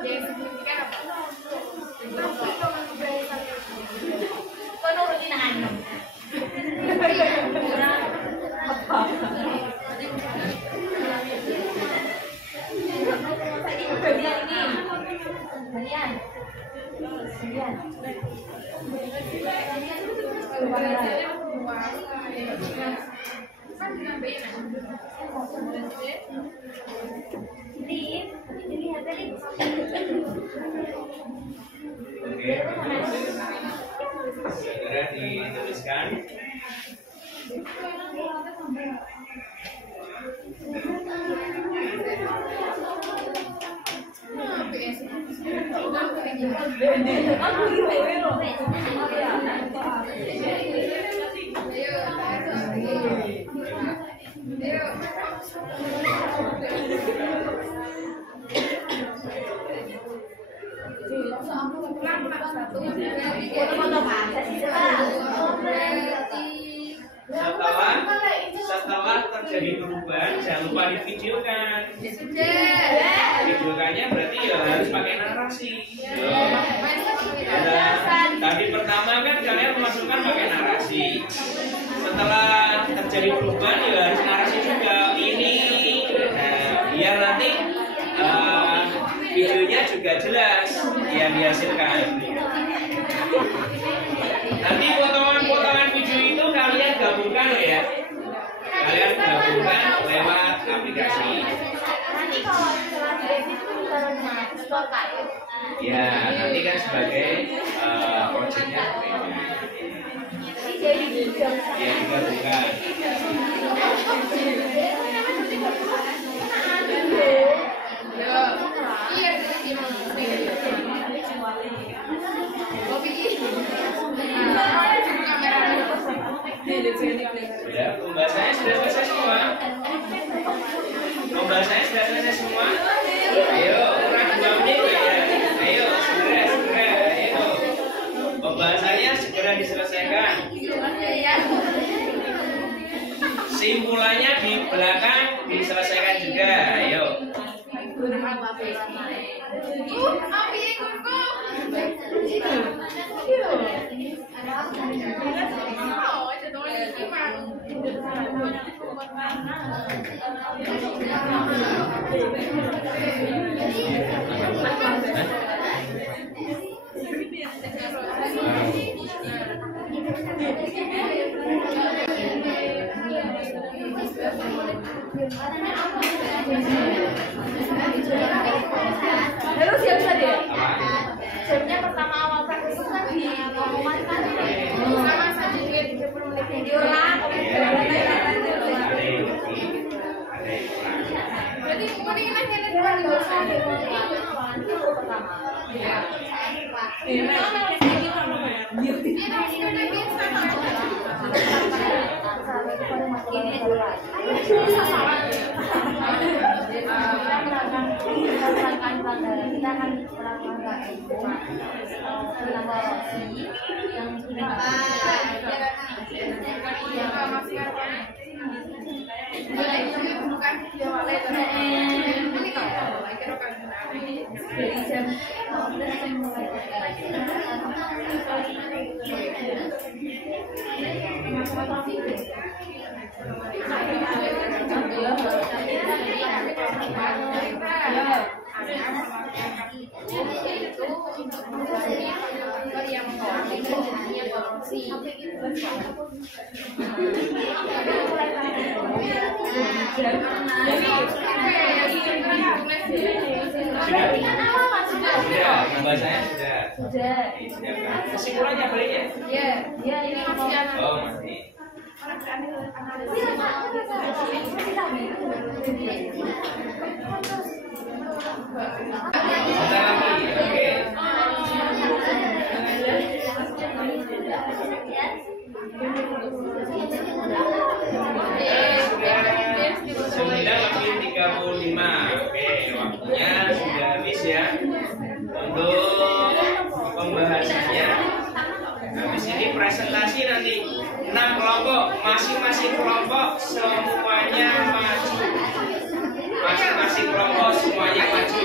Yang signifikan apa? Penurutin anu. Oke, segera dituliskan. Setelah terjadi perubahan, jangan lupa divideokan. Videokannya berarti ya harus pakai narasi. Tadi pertama kan kalian memasukkan pakai narasi. Setelah terjadi perubahan ya harus narasi juga. Ini biar nanti videonya juga jelas yang dihasilkan. Nanti potongan-potongan video itu kalian gabungkan ya. Kalian gabungkan lewat aplikasi. Nanti kalau Ya, nanti kan sebagai projectnya. Ya, digabungkan. Ya, pembahasannya sudah selesai semua. Pembahasannya sudah selesai semua. Ayo, kurang 2 menit ya. Ayo, segera. Ayo. Pembahasannya segera diselesaikan. Simpulannya di belakang diselesaikan juga. Ayo. Lalu siapa dia? Jamnya pertama awal praktis itu kan di pengumuman kan sama saja dia 30 menit video lah. Berarti kemudian kan kita di bawah pertama. Iya. Kita akan Sudah, pembahasannya sudah. Kesimpulannya apa ya? Iya, ini masih ada. Oh, masih. Sebentar lagi, oke. 9:35. Oke, waktunya sudah habis ya untuk pembahasannya. Habis ini presentasi nanti 6 kelompok, masing-masing kelompok semuanya maju. Masing-masing kelompok semuanya maju.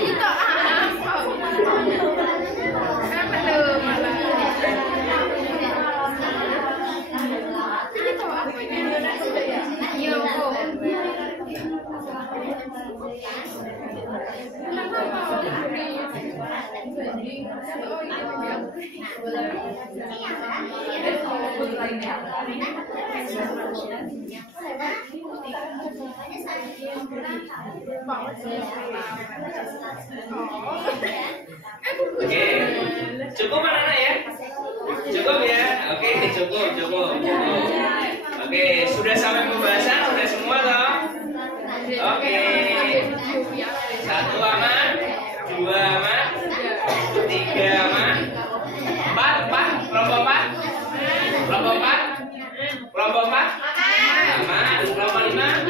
Oke, cukup anak-anak ya? Cukup ya? Oke, cukup. Oke, sudah sampai pembahasan, sudah semua toh? Oke. 1 aman, 2 aman, 3 aman, 4, kelompok 4, kelompok 4, kelompok 4, aman, kelompok 5,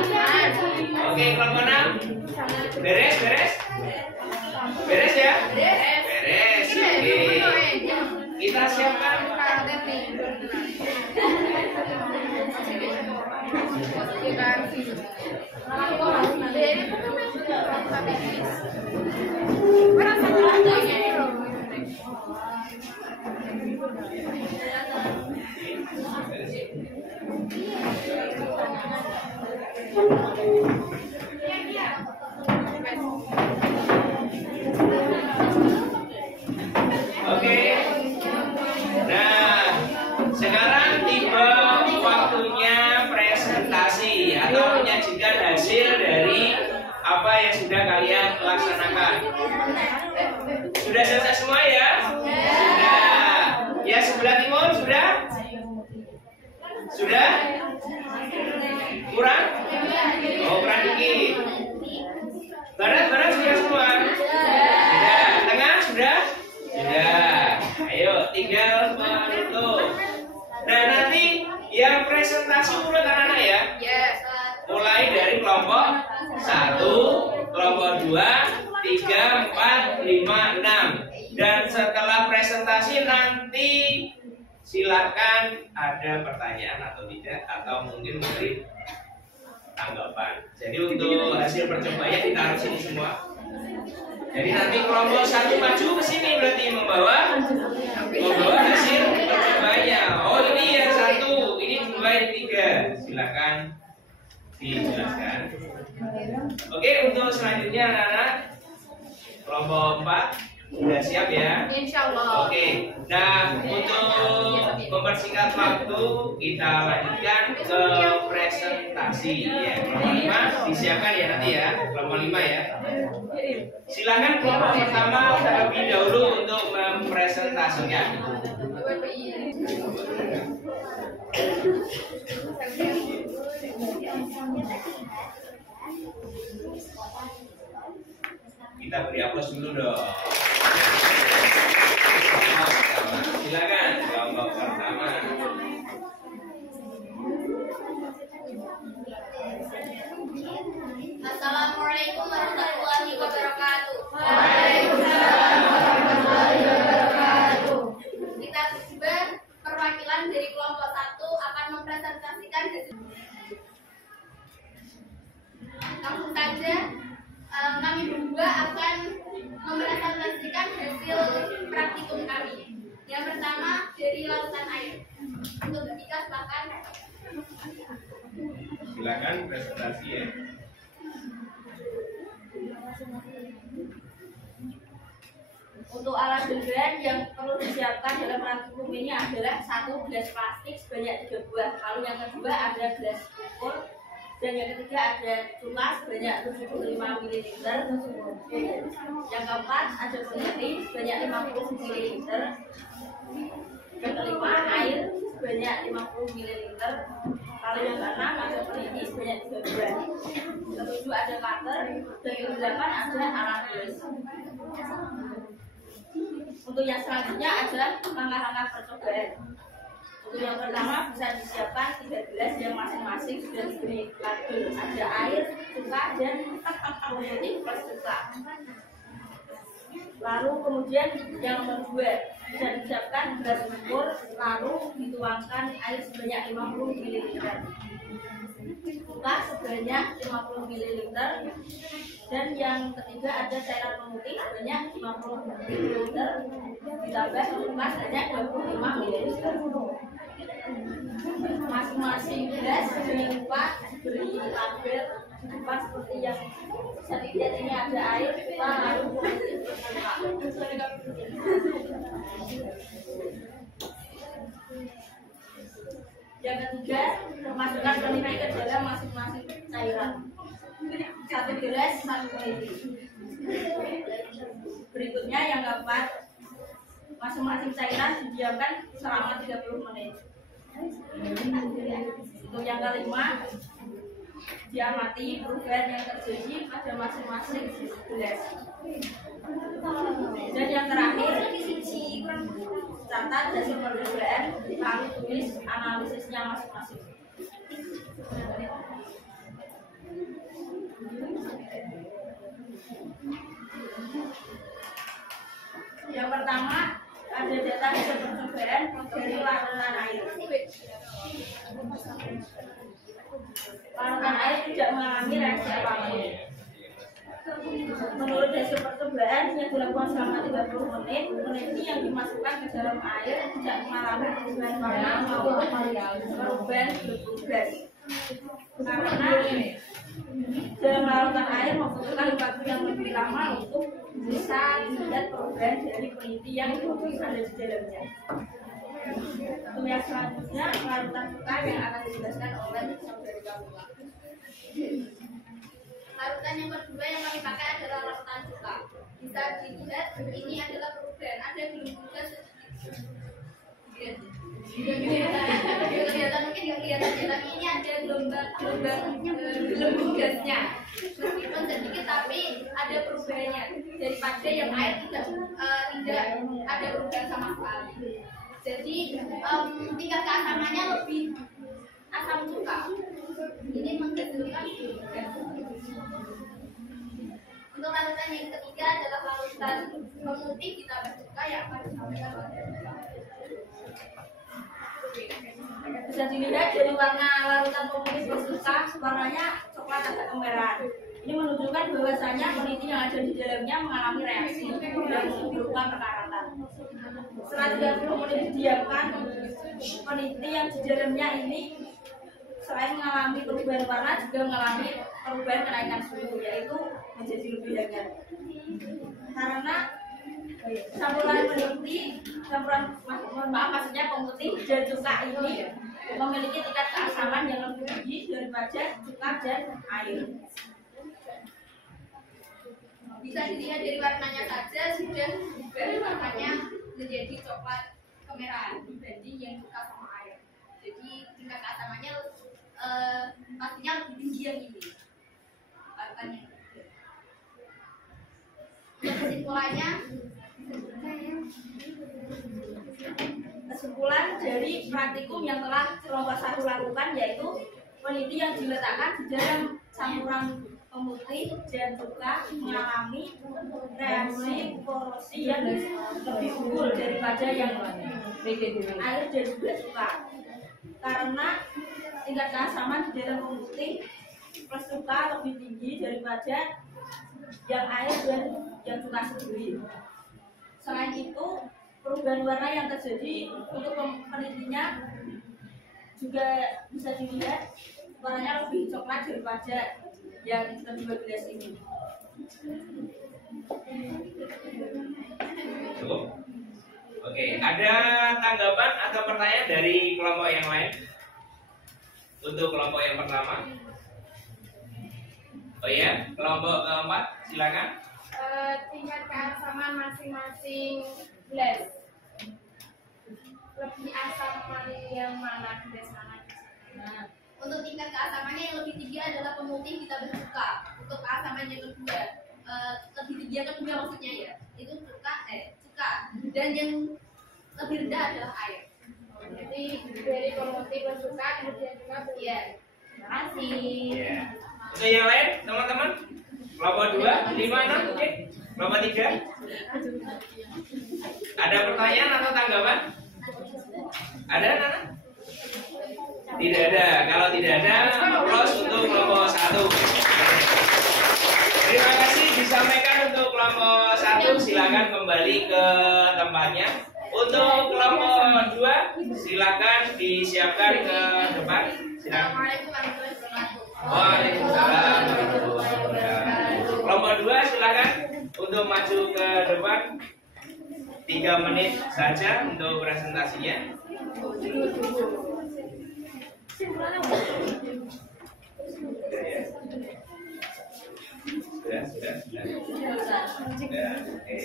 oke, kelompok 6, beres ya? Beres, oke. Kita siapkan. Oke. Nah, sekarang tiba waktunya presentasi atau menyajikan hasil dari apa yang sudah kalian laksanakan. Sudah selesai semua ya? Sudah. Ya, sebelah timur sudah? Sudah? Kurang? Oh, kurang dikit. Barat sudah semua? Sudah. Tengah sudah? Sudah. Ayo, tinggal menutup. Nah, nanti yang presentasi urut anak-anak ya? Mulai dari kelompok 1, kelompok 2, 3, 4, 5, 6. Dan setelah presentasi nanti silakan ada pertanyaan atau tidak, atau mungkin memberi tanggapan. Jadi untuk hasil percobanya ditaruh sini semua. Jadi nanti kelompok 1 maju ke sini berarti membawa hasil percobanya. Oh, ini yang 1, ini 2, ini 3. Silakan dijelaskan. Oke, untuk selanjutnya anak-anak kelompok 4 sudah siap ya? Insyaallah. Oke. Nah, untuk mempersingkat waktu kita lanjutkan ke presentasi ya. Kelompok 5 disiapkan ya nanti ya. Kelompok 5 ya. Silakan kelompok pertama terlebih dahulu untuk mempresentasikan. Kita beri aplaus dulu dong. Silakan kelompok pertama. Assalamualaikum warahmatullahi wabarakatuh. Waalaikumsalam warahmatullahi wabarakatuh. Kita berdua perwakilan dari kelompok 1 akan mempresentasikan hasil. Langsung saja kami berdua akan mempresentasikan hasil praktikum kami. Yang pertama dari lautan air. Untuk bertiga Silakan presentasi ya. Untuk alat beneran yang perlu disiapkan dalam praktikum ini adalah 1 gelas plastik sebanyak 3 buah. Lalu yang kedua ada gelas ukur, dan yang ketiga ada tulas sebanyak 75 ml. Yang keempat ada peniti sebanyak 50 ml. Yang kelima air sebanyak 50 ml. Lalu yang keenam ada peniti sebanyak 3 buah. Yang ketujuh ada cutter, dan yang kedelapan ada alat tulis. Untuk yang selanjutnya adalah langkah-langkah percobaan. Untuk yang pertama bisa disiapkan 3 gelas yang masing-masing sudah diberi label, ada air, cuka, dan putih plus cuka. Lalu kemudian yang nomor 2 bisa disiapkan gelas ukur, lalu dituangkan air sebanyak 50 ml, cuka sebanyak 50 ml, dan yang ketiga ada cairan pemutih sebanyak 50 ml ditambah cuka sebanyak 25 ml. Masing-masing gelas jangan lupa diberi label tempat seperti yang bisa dilihat ini ada air, cuka, lalu yang ketiga, masukkan peniti ke dalam masing-masing cairan. 1 gelas 1 peniti. Berikutnya yang keempat, masing-masing cairan didiamkan selama 30 menit. Untuk yang kelima, diamati perubahan yang terjadi pada masing-masing gelas. Dan yang terakhir, catat hasil perbedaan, lalu tulis analisisnya masing-masing. Yang pertama, ada data hasil percobaan dari larutan air. Larutan air tidak mengalami reaksi apapun. Menurut hasil percobaan yang dilakukan selama 30 menit, peneliti yang dimasukkan ke dalam air tidak mengalami perubahan warna maupun perubahan struktur gas. Karena dalam larutan air membutuhkan waktu yang lebih lama untuk bisa melihat perubahan dari peneliti yang ada di dalamnya. Untuk yang selanjutnya, larutan cuka yang akan dijelaskan oleh saudari kamu. Larutan yang kedua yang kami pakai adalah larutan cuka. Bisa dilihat ini adalah perubahan, ada gelembung gas sedikit. Kelihatan mungkin nggak kelihatan ya, tapi ini ada gelembung gasnya. Meskipun sedikit tapi ada perubahannya daripada yang air tidak ada perubahan sama sekali. Jadi tingkat keasamannya lebih asam cuka. Ini menghasilkan gas. Untuk larutan yang ketiga adalah larutan pemutih ditambah cuka yang akan disampaikan oleh Bisa dilihat dari warna larutan pemutih plus cuka, warnanya coklat agak kemerahan. Ini menunjukkan bahwasanya peneliti yang ada di dalamnya mengalami reaksi yang berupa kekaratan. Setelah 30 menit didiamkan, peneliti yang di dalamnya ini selain mengalami perubahan warna juga mengalami perubahan kenaikan suhu, yaitu menjadi lebih hangat. Karena campuran maksudnya pemutih dan cuka ini memiliki tingkat keasaman yang lebih tinggi daripada cuka dan air. bisa dilihat dari warnanya saja sudah berubah warnanya menjadi coklat kemerahan dibanding yang cuka sama air. Jadi tingkat keasamannya pastinya lebih tinggi yang ini. Larutannya. Kesimpulan dari praktikum yang telah kelompok 1 lakukan yaitu peneliti yang diletakkan di dalam campuran pemutih dan cuka mengalami reaksi korosi yang lebih unggul daripada yang air dan juga cuka, karena tingkat keasaman di dalam pemutih plus cuka lebih tinggi daripada yang air dan yang cuka sendiri. Selain itu, perubahan warna yang terjadi untuk penelitinya juga bisa dilihat warnanya lebih coklat daripada yang kedua gelas ini. Cukup. Oke, ada tanggapan atau pertanyaan dari kelompok yang lain? Untuk kelompok yang pertama. Oh iya, kelompok keempat, silakan. Tingkat keasaman masing-masing gelas. Lebih asam yang mana gelas mana? Nah, untuk tingkat keasamannya yang lebih tinggi adalah pemutih ditambah cuka. Untuk keasaman yang kedua, lebih tinggi yang kedua maksudnya ya, itu cuka matematika, dan yang lebih rendah adalah air. Jadi dari promosi bersuka kemudian juga Iya. Terima kasih. Ya. Untuk yang lain, teman-teman? Kelompok 2, 5, 6, oke. Kelompok 3. Ada pertanyaan atau tanggapan? Ada, Nana? Tidak ada. Kalau tidak ada, aplaus untuk kelompok 1. Terima kasih disampaikan untuk kelompok 1. Silakan kembali ke tempatnya. Untuk kelompok 2, silakan disiapkan ke depan. Silakan. Assalamualaikum warahmatullahi wabarakatuh. Waalaikumsalam warahmatullahi wabarakatuh. Kelompok 2 silakan untuk maju ke depan. 3 menit saja untuk presentasinya. Sudah. Oke.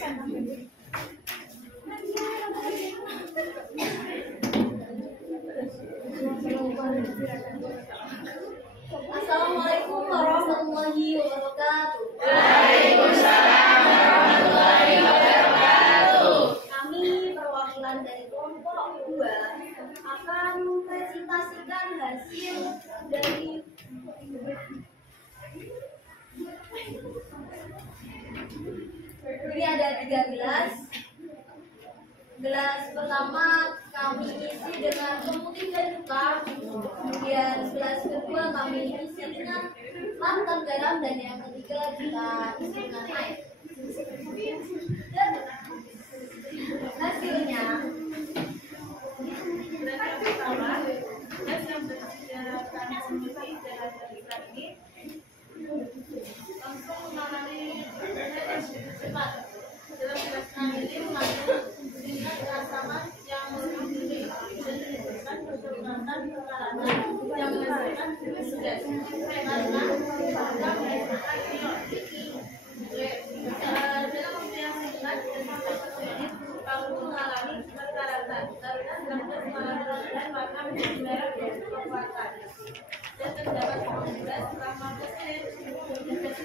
Assalamualaikum warahmatullahi wabarakatuh. Waalaikumsalam warahmatullahi wabarakatuh. Kami perwakilan dari kelompok 2 akan mempresentasikan hasil dari ini ada 3 gelas. Gelas pertama kami isi dengan pemutih dan cuka, kemudian gelas kedua kami isi dengan santan, garam, dan yang ketiga kita isi dengan air. Dan hasilnya langsung mengalami cepat. Dalam gelas ini mengandung tingkat keasaman yang lebih tinggi dan menyebabkan kecerdasan peralatan yang menghasilkan sudah karena program menghasilkan ion. Dalam waktu yang singkat dan sampai ini kamu mengalami kekerasan karena dalam proses mengalami warna menjadi merah dan kekuatan. Dan terdapat 19 selama mesin sedikit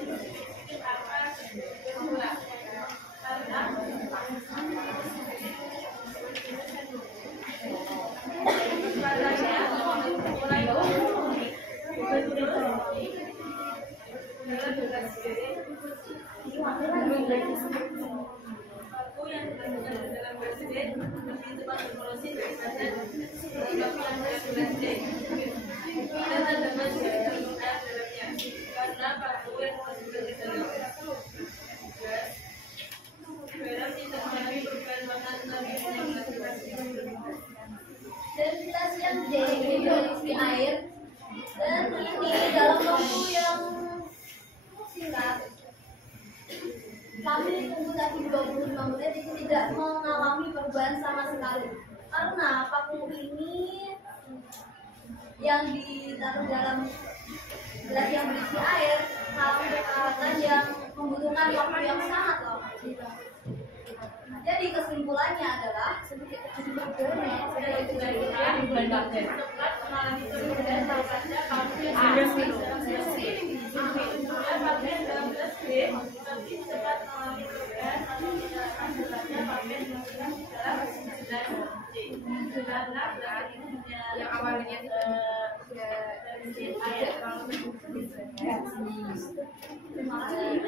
akan berubah karena dan gelas yang berisi air, dan ini dalam waktu yang singkat kami tunggu tadi 25 menit itu tidak mengalami perubahan sama sekali karena vakum ini yang ditaruh dalam gelas yang berisi air dalam peralatan yang membutuhkan waktu yang sangat lama. Jadi kesimpulannya adalah sedikit yang awalnya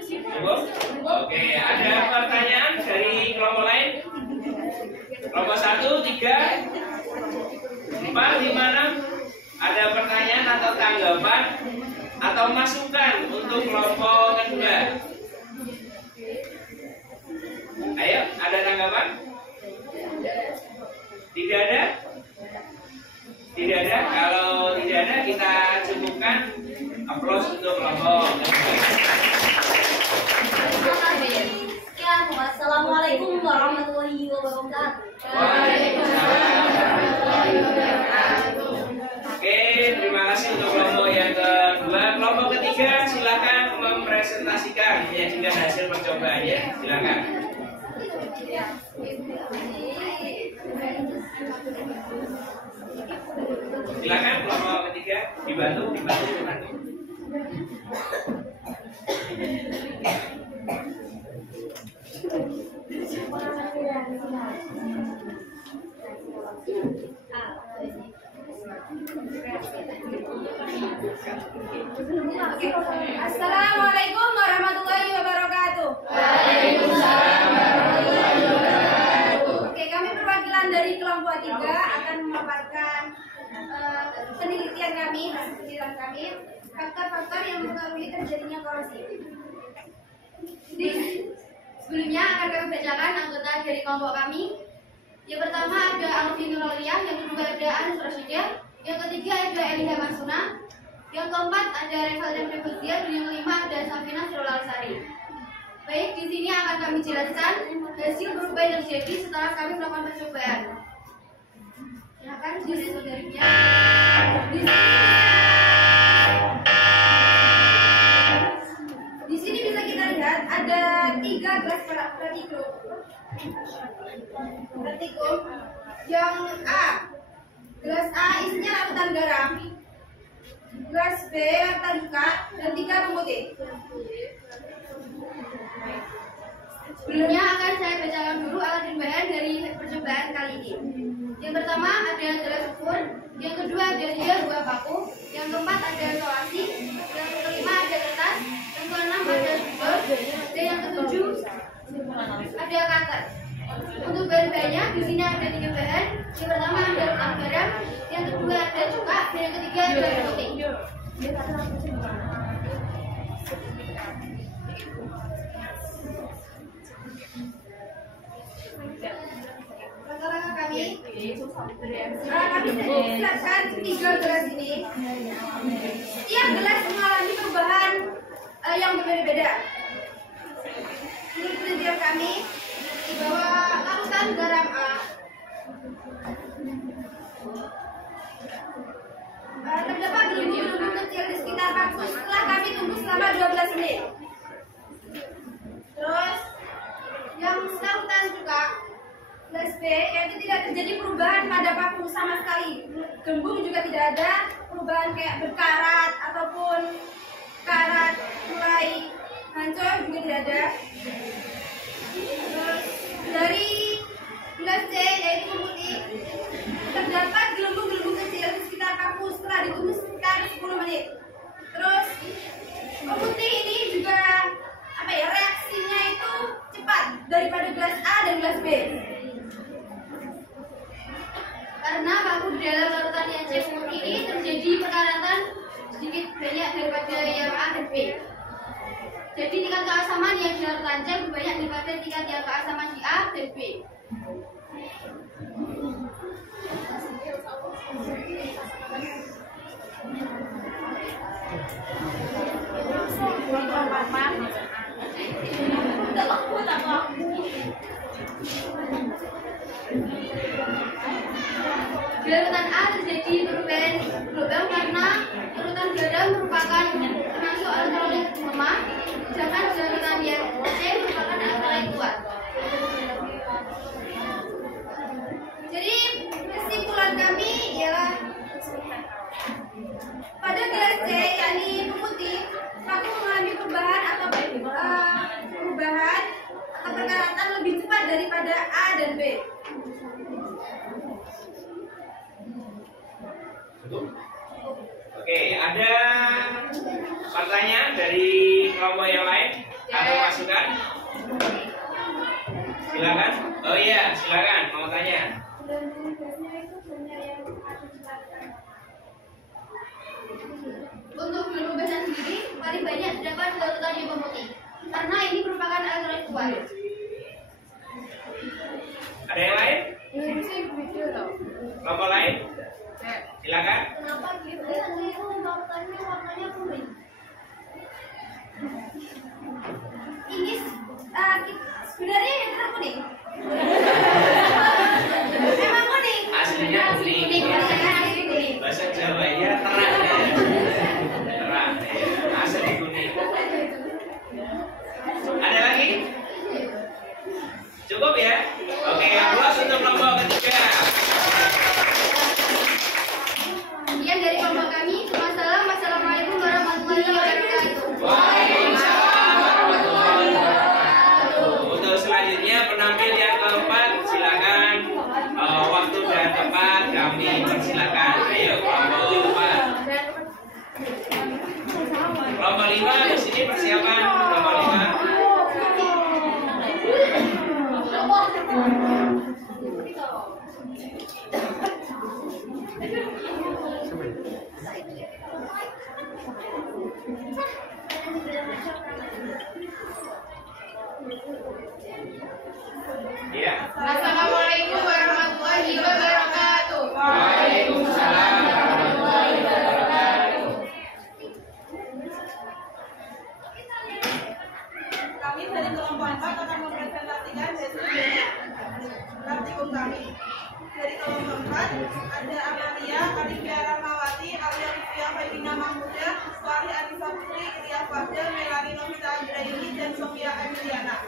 Cukup? Oke, ada pertanyaan dari kelompok lain? Kelompok 1, 3, 4, 5, 6. Ada pertanyaan atau tanggapan atau masukan untuk kelompok kedua? Ayo, ada tanggapan? Tidak ada? Tidak ada? Kalau tidak ada, kita cukupkan. Aplaus untuk kelompok kedua. Wassalamualaikum warahmatullahi wabarakatuh. Waalaikumsalam warahmatullahi wabarakatuh. Oke, terima kasih untuk kelompok yang kedua. Kelompok ketiga, silakan mempresentasikan menyajikan hasil percobaannya. Silakan. Silakan kelompok ketiga dibantu. Assalamualaikum warahmatullahi wabarakatuh. Waalaikumsalam warahmatullahi wabarakatuh. Oke, kami perwakilan dari kelompok 3 akan memaparkan penelitian kami, hasil penelitian kami, faktor-faktor yang mempengaruhi terjadinya korosi. Jadi, sebelumnya akan kami bacakan anggota dari kelompok kami. Yang pertama ada Alvin Nuraliah, yang kedua ada Anis Rashida, yang ketiga ada Elinda Mansuna, yang keempat ada Revalda Prevuzia, dan yang kelima ada Safina Sirularsari. Baik, di sini akan kami jelaskan hasil berupa yang terjadi setelah kami melakukan percobaan. Silakan disitu darinya. Di sini bisa kita lihat ada 3 gelas praktikum. Yang A, gelas A isinya larutan garam. Gelas B larutan cuka dan 3 pemutih. Sebelumnya akan saya bacakan dulu alat dan bahan dari percobaan kali ini. Yang pertama ada gelas ukur, yang kedua ada 3 buah paku, yang keempat ada solasi, yang kelima ada kertas, yang keenam ada spidol, dan yang ketujuh ada cutter. Untuk bahan-bahannya di sini ada 3 bahan. Yang pertama ada larutan garam, yang kedua ada cuka, dan yang ketiga ada putih. Langkah-langkah kami siapkan 3 gelas ini. Setiap gelas mengalami perubahan yang berbeda-beda. Menurut penelitian kami, bahwa larutan garam A terdapat gelembung-gelembung kecil di sekitar paku setelah kami tunggu selama 12 menit. Terus yang larutan cuka gelas B, yaitu tidak terjadi perubahan pada paku sama sekali. Gembung juga tidak ada perubahan kayak berkarat ataupun karat mulai hancur juga tidak ada. Terus dari gelas C, yaitu pemutih, terdapat gelembung-gelembung kecil di sekitar paku setelah ditunggu sekitar 10 menit. Terus pemutih ini juga reaksinya itu cepat daripada gelas A dan gelas B. Karena paku di dalam larutan yang C ini terjadi perkaratan sedikit banyak daripada yang A dan B. Jadi tingkat keasaman yang di larutan C lebih banyak daripada tingkat yang keasaman di A dan B. Di larutan A terjadi perubahan global karena larutan garam merupakan termasuk alkaloid lemah, sedangkan di larutan yang C merupakan alkaloid kuat. Jadi kesimpulan kami ialah pada gelas C, yakni pemutih, paku mengalami perubahan atau perkaratan lebih cepat daripada A dan B. Oke, ada pertanyaan dari kelompok yang lain atau masukan? Silakan. Oh iya, silakan mau tanya. Untuk gelembung sendiri paling banyak terdapat di larutan yang pemutih, karena ini merupakan alkaloid kuat. Ada yang lain? Kelompok lain? Silakan. Kenapa gitu? Itu larutannya warnanya kuning. Ini sebenarnya yang terang kuning. Memang kuning. Aslinya kuning. Bahasa Jawanya terang ya. Terang ya. Asli kuning. Ada lagi? Kelompok 5 di sini persiapan kelompok 5. Ya. Assalamualaikum warahmatullahi wabarakatuh. Waalaikumsalam warahmatullahi wabarakatuh. Kami dari kelompok 4 akan mempresentasikan hasil praktikum kami. Dari kelompok 4 ada Amalia, Alivia Rahmawati, Alia Rifia Faidina Mahmuda, Suari Anissa Putri, Ria Fadil, Melani Novita Agraini, dan Sofia Emiliana.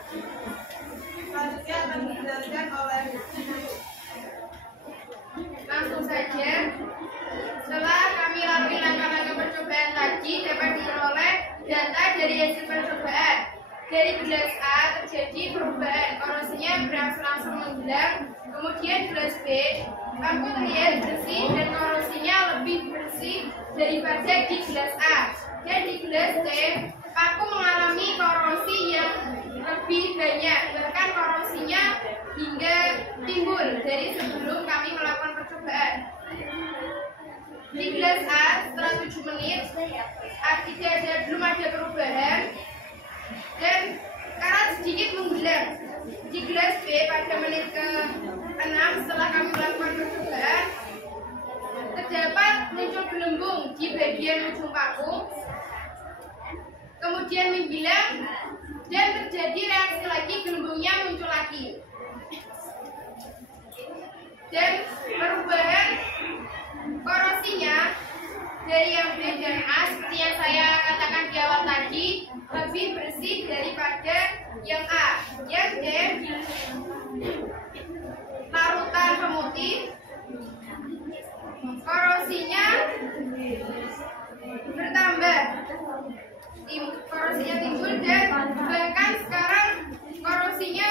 Selanjutnya akan dijelaskan oleh Langsung saja, setelah kami lalui langkah-langkah percobaan tadi dapat diperoleh data dari hasil percobaan. Dari gelas A terjadi perubahan, korosinya berangsur-angsur menghilang. Kemudian gelas B, paku terlihat bersih dan korosinya lebih bersih daripada di gelas A. Dan di gelas C, paku mengalami korosi yang lebih banyak, bahkan korosinya hingga timbul dari sebelum kami melakukan percobaan. Di gelas A setelah 7 menit belum ada perubahan dan karat sedikit menghilang. Di gelas B pada menit ke-6 setelah kami melakukan percobaan terdapat muncul gelembung di bagian ujung paku, kemudian menghilang dan terjadi reaksi lagi, gelembungnya muncul lagi. Dan perubahan korosinya dari yang B dan A seperti yang saya katakan di awal tadi lebih bersih daripada yang A. Yang D larutan pemutih, korosinya bertambah, korosinya timbul dan bahkan sekarang korosinya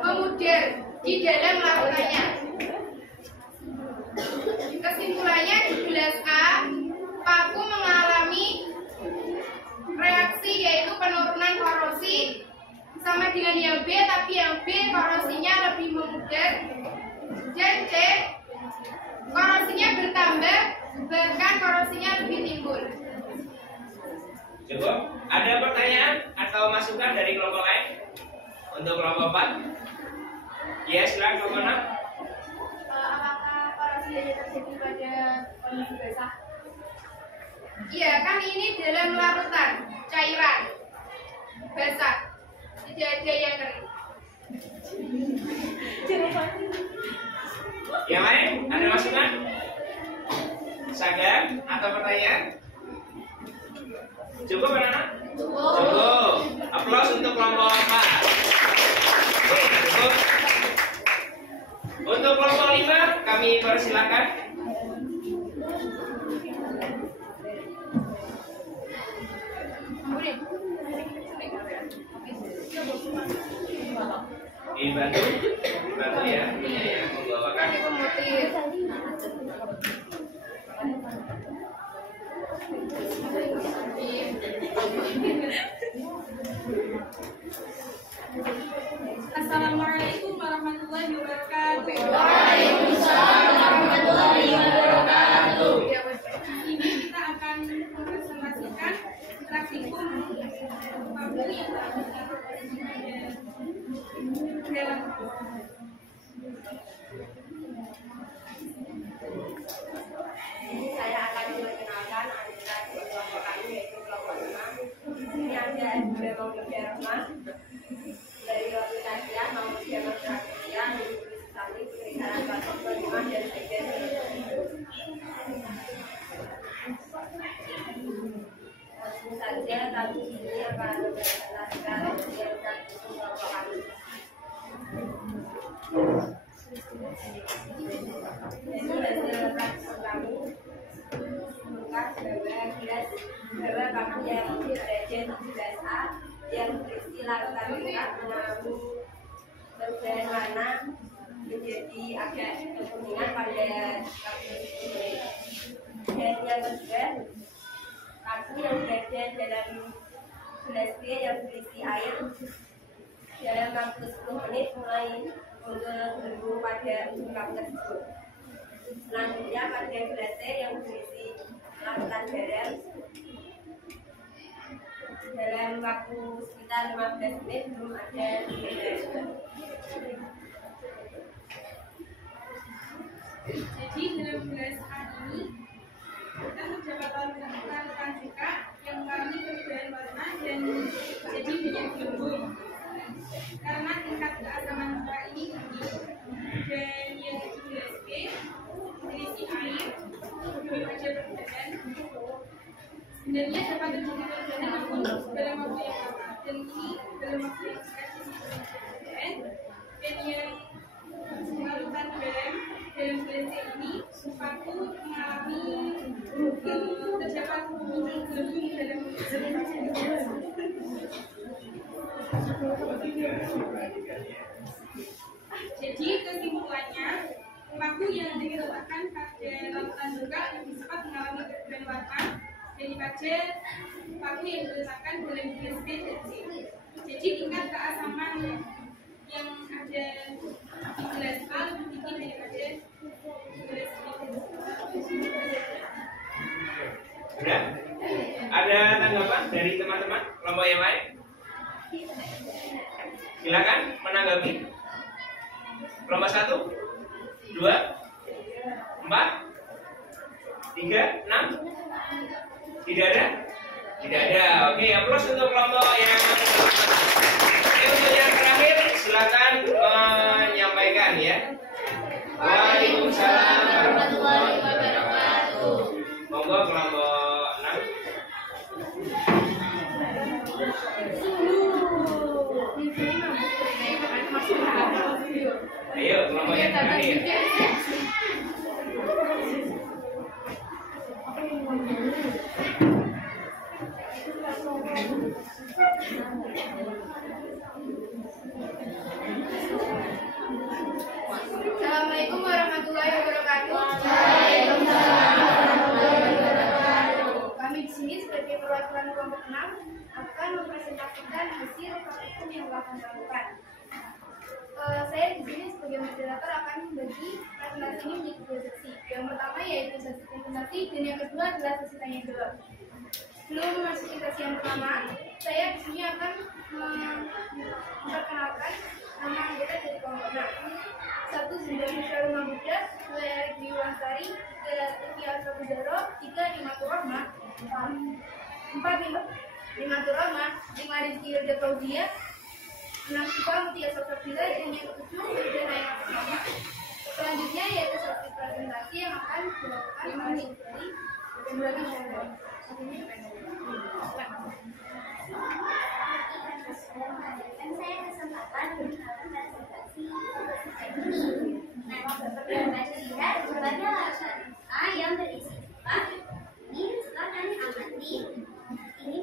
memudar di dalam larutannya. Kesimpulannya di gelas A, paku mengalami reaksi yaitu penurunan korosi sama dengan yang B, tapi yang B korosinya lebih memudar dan C korosinya bertambah, bahkan korosinya lebih timbul. Cukup? Ada pertanyaan atau masukan dari kelompok lain untuk kelompok 4? Ya, silakan kelompok 6. Apakah korosi hanya terjadi pada kondisi basah? Iya, kan ini dalam larutan cairan basah, tidak ada yang kering. Yang lain ada masukan? Sadar atau pertanyaan? Cukup anak-anak? Cukup. Aplaus untuk kelompok 4. Oke, cukup. Untuk kelompok 5 kami persilakan. Dibantu ya, yang membawakan. Assalamualaikum warahmatullahi wabarakatuh. Waalaikumsalam warahmatullahi wabarakatuh. Ini kita akan mempresentasikan praktikum paku yang dalam Ini saya akan memperkenalkan anggota kelompok kami yaitu kelompok 5. Ini ada Ibu Maulida Rahma dari kelompok kajian, Maulida Masyarakat, Ibu Sami, Putri Karangan, kelompok 5 dan Aiden. Langsung saja kami ini akan mempresentasikan yang praktikum kelompok kami. Jadi hasil praktikum kami mengungkap bahwa paku yang berada di gelas A yang berisi larutan minyak mengandung perubahan warna menjadi agak kekuningan pada paku ini. Dan yang kedua, ada dalam gelas B yang berisi air dalam waktu 10 menit mulai menunggu pada ujung cup tersebut. Selanjutnya pada gelas C yang berisi larutan garam dalam waktu sekitar 15 menit belum ada perbedaan. Jadi dalam gelas A ini kita terdapat larutan juga yang mengalami perbedaan warna dan jadi banyak gelembung. Karena tingkat keasaman A ini tinggi dan yang di gelas B berisi air belum ada perbedaan. Sebenarnya dapat terjadi perbedaan namun dalam waktu yang lama dan ini dalam waktu yang singkat perbedaan. Dan yang larutan garam dalam gelas C ini paku mengalami terdapat muncul gelembung dalam Jadi kesimpulannya, paku yang diletakkan pada larutan juga lebih cepat mengalami perubahan warna daripada paku yang diletakkan dalam gelas B dan C. Jadi tingkat keasaman yang ada di gelas A lebih tinggi daripada gelas B. Sudah? Ada tanggapan dari teman-teman kelompok yang lain? Silakan menanggapi. Kelompok 1, 2, 4, 3, 6. Tidak ada? Tidak ada. Oke, aplaus untuk kelompok yang. Oke, untuk yang terakhir silakan menyampaikan ya. Waalaikumsalam warahmatullahi wabarakatuh. Monggo kelompok 6. Ayo kelompok yang terakhir. Assalamualaikum warahmatullahi wabarakatuh. Kami di sini sebagai perwakilan kelompok 6 akan mempresentasikan hasil praktikum yang telah kami lakukan. Saya di sini sebagai moderator akan membagi presentasi ini menjadi 2 sesi. Yang pertama yaitu sesi presentasi dan yang kedua adalah sesi tanya jawab. Sebelum memasuki sesi yang pertama, saya di sini akan memperkenalkan nama anggota dari kelompok 6. 1. Zinda Misyarul Mabuda, 2. Erik Dwi Wansari, 3. Tuki Alfabudaro, 3. Limatur Rahmah, 4. Limatur Rahmah, 5. Rizky Yudha Fauzia, 6. Syifa Mutia Sofia, dan yang ke-7 Yudha Naim Atas Nama. Selanjutnya yaitu sesi presentasi yang akan dilakukan oleh dari Februari Syahdan. Saya kesempatan untuk presentasi ini. Nah, presentasi lihat jawabannya larutan A yang berisi apa? Ini silakan amati. Ini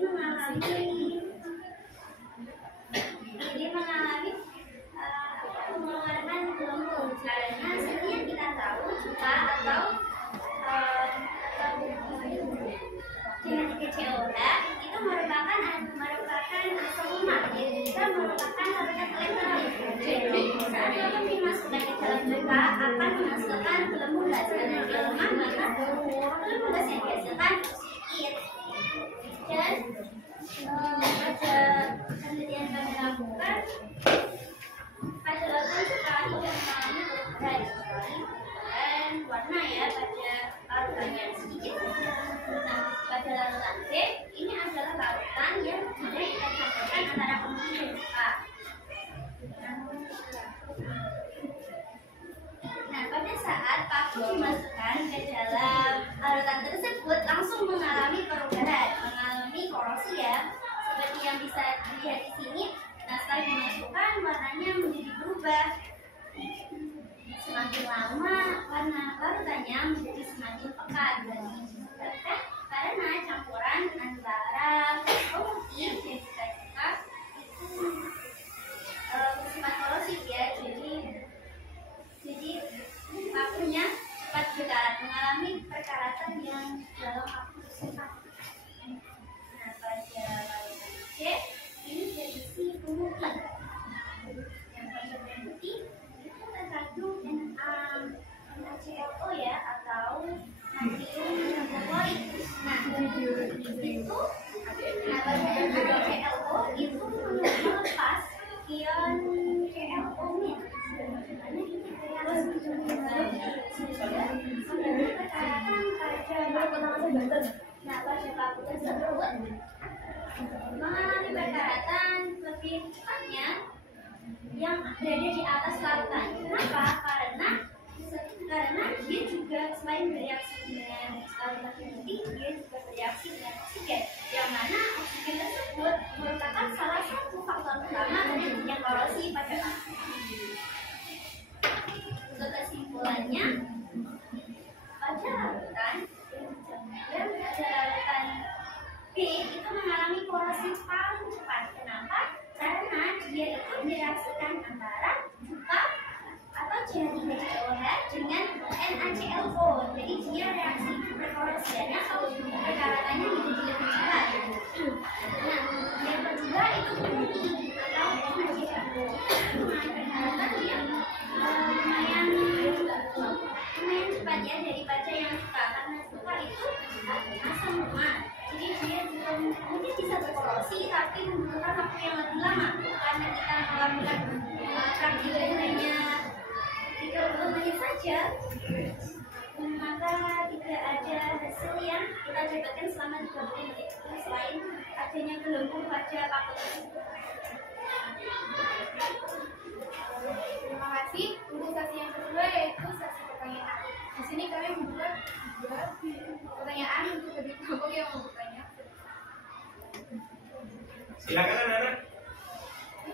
mengalami mengeluarkan gelembung karena seperti yang kita tahu juga atau genetika COH itu merupakan asam lemak, juga merupakan larutan elektrolit. Jadi saat gelembung dimasukkan ke dalam juga akan menghasilkan gelembung gas. Karena dia lemah maka gelembung gas yang dihasilkan sedikit. Dan pada penelitian kami lakukan pada larutan juga tidak mengalami perubahan dan warna ya pada larutan yang sedikit. Nah, pada larutan B ini adalah larutan yang tidak dicampurkan antara pembunuh dan suka. Nah, pada saat paku dimasukkan ke dalam larutan tersebut langsung mengalami perubahan, mengalami korosi ya, seperti yang bisa dilihat di sini. Nah, setelah dimasukkan warnanya menjadi berubah. Semakin lama warna larutannya menjadi semakin pekat dan disebabkan karena campuran antara putih dan juga coklat itu bersifat korosif ya. Jadi pakunya cepat berkarat, mengalami perkaratan yang dalam waktu singkat. Nah, itu ClO itu melepas ion ClO-nya. Nah, pada paku tersebut mengalami perkaratan lebih cepatnya yang berada di atas lautan. Kenapa? Karena dia juga selain bereaksi dengan lautan tinggi, dia juga bereaksi dengan oksigen, yang mana oksigen tersebut merupakan salah satu faktor utama terjadinya korosi pada paku. Untuk kesimpulannya, pada lautan B itu mengalami korosi paling cepat. Kenapa? Karena dia itu direaksikan antara cuka atau CH3COH dengan NaClO. Jadi dia reaksi perkorosiannya atau perkaratannya menjadi lebih cepat. Nah, yang kedua itu bumi atau NaClO. Perkaratan yang lumayan cepat ya daripada yang suka, karena suka itu asam lemak. Jadi dia juga mungkin bisa berkorosi tapi membutuhkan waktu yang lebih lama. Karena kita melakukan praktik hanya 30 menit saja, maka tidak ada hasil yang kita dapatkan selama 30 menit. Selain adanya gelembung pada paku tersebut. Terima kasih. Untuk sesi yang kedua yaitu sesi pertanyaan. Di sini kami membuka pertanyaan untuk bagi kelompok yang mau bertanya. Silakan anak-anak.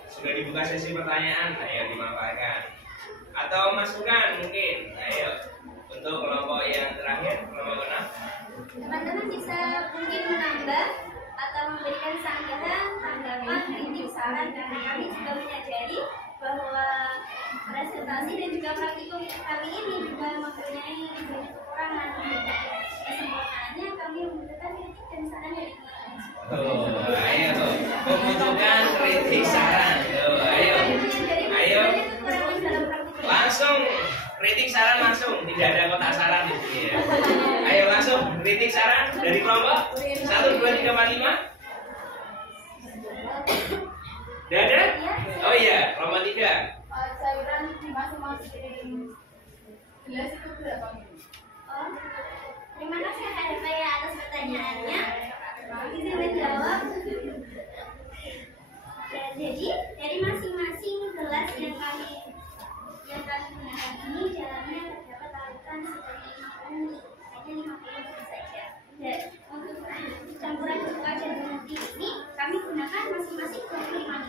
Sudah dibuka sesi pertanyaan, ayo dimanfaatkan. Atau masukan mungkin, ayo. Untuk kelompok yang terakhir, kelompok 6. Teman-teman bisa mungkin menambah atau memberikan sanggahan, tanggapan, kritik, saran, karena kami juga menyadari bahwa presentasi dan juga praktikum kami ini juga mempunyai banyak kekurangan. Kesempurnaannya kami membutuhkan kritik dan saran dari teman-teman. Ayo, membutuhkan kritik saran. Ayo, langsung kritik saran langsung, tidak ada kotak saran di sini ya. Ayo langsung kritik saran dari kelompok 1, 2, 3, 4, 5. Tidak ada? Oh iya, kelompok 3. Cairan di masing-masing gelas itu berapa? Oh, terima kasih Hanifah atas pertanyaannya. Izin menjawab. Ya, jadi dari masing-masing gelas yang kami gunakan ini dalamnya terdapat larutan sebanyak 50 ml, hanya 50 ml saja. Dan untuk campuran cuka dan berhenti ini kami gunakan masing-masing 25 ml.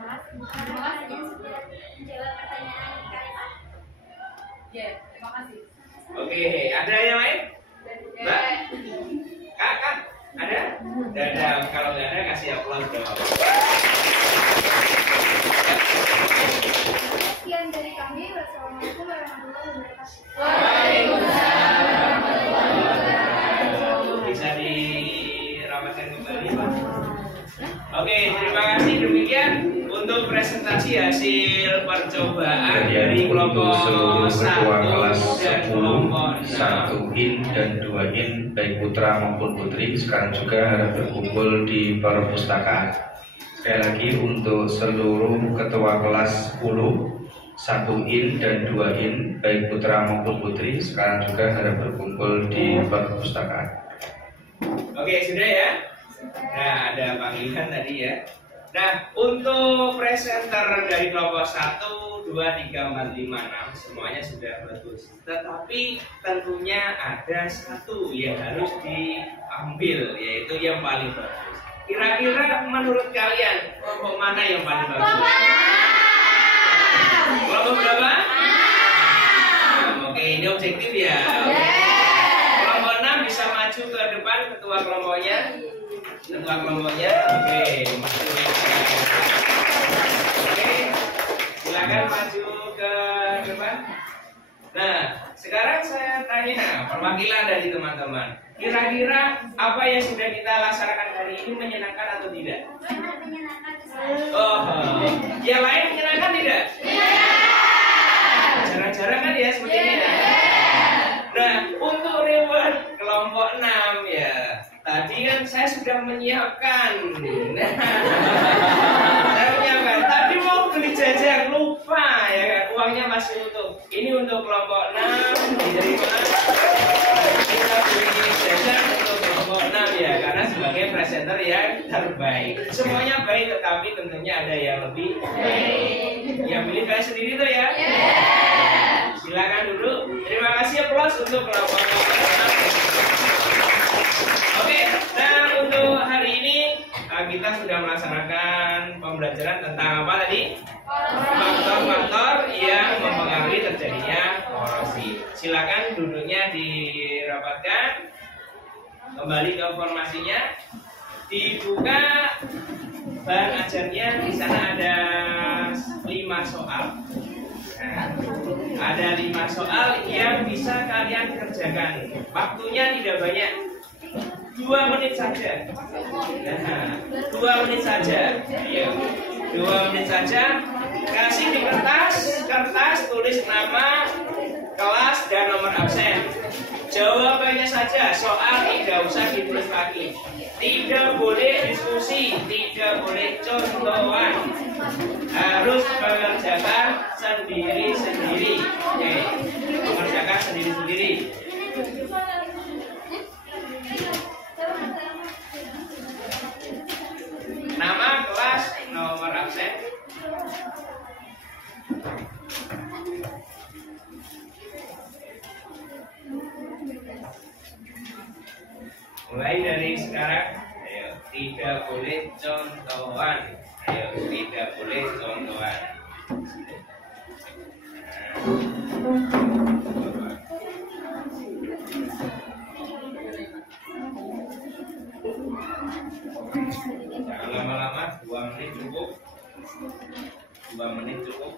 Terima kasih sudah menjawab pertanyaan Kak. Ya, terima kasih. Oke, ada yang lain? Mbak? Kak, ada? Tidak ada. Kalau nggak ada, kasih aplaus dong. Sekian dari kami. Wassalamualaikum warahmatullahi wabarakatuh. Waalaikumsalam warahmatullahi wabarakatuh. Bisa dirapatkan kembali, Pak. Oke, terima kasih. Demikian untuk presentasi hasil percobaan dari kelompok 1 dan kelompok 1 in dan 2 in baik putra maupun putri sekarang juga harap berkumpul di perpustakaan. Sekali lagi untuk seluruh ketua kelas 10 1 in dan 2 in baik putra maupun putri sekarang juga harap berkumpul di perpustakaan. Oke, sudah ya. Nah, ada panggilan tadi ya. Nah, untuk presenter dari kelompok 1, 2, 3, 4, 5, 6 semuanya sudah bagus. Tetapi tentunya ada satu yang harus diambil, yaitu yang paling bagus. Kira-kira menurut kalian kelompok mana yang paling bagus? Kelompok berapa? Oke, ini objektif ya. Kelompok 6 bisa maju ke depan, ketua kelompoknya. Ketua kelompoknya, oke, silakan maju ke depan. Nah, sekarang saya tanya perwakilan dari teman-teman. Kira-kira apa yang sudah kita laksanakan hari ini menyenangkan atau tidak? Menyenangkan. Oh, yang lain menyenangkan tidak? Jarang-jarang kan ya seperti ini ya. Nah, untuk reward kelompok 6 ya. tadi kan saya sudah menyiapkan. Saya menyiapkan. Tadi mau beli jajan lupa ya kan, uangnya masih utuh. Ini untuk kelompok 6 diterima. Kita beli jajan untuk kelompok 6 ya, karena sebagai presenter yang terbaik. Semuanya baik, tetapi tentunya ada yang lebih baik. Yang pilih kalian sendiri tuh ya. Silakan dulu. Terima kasih plus untuk kelompok 6. Oke, nah untuk hari ini kita sudah melaksanakan pembelajaran tentang apa tadi? Faktor-faktor yang mempengaruhi terjadinya korosi. Silakan duduknya dirapatkan. Kembali ke formasinya. Dibuka bahan ajarnya. Di sana ada 5 soal. Nah, ada 5 soal yang bisa kalian kerjakan. Waktunya tidak banyak. 2 menit saja. Nah, 2 menit saja. Ayo. 2 menit saja. Kasih di kertas tulis nama, kelas dan nomor absen. Jawabannya saja, soal tidak usah ditulis lagi. Tidak boleh diskusi, tidak boleh contohan. Harus mengerjakan sendiri-sendiri. Oke, mengerjakan sendiri-sendiri. Nama, kelas, nomor absen. Mulai dari sekarang, ayo, tidak boleh contohan. Ayo, tidak boleh contohan. Jangan lama-lama, 2 menit cukup. 2 menit cukup.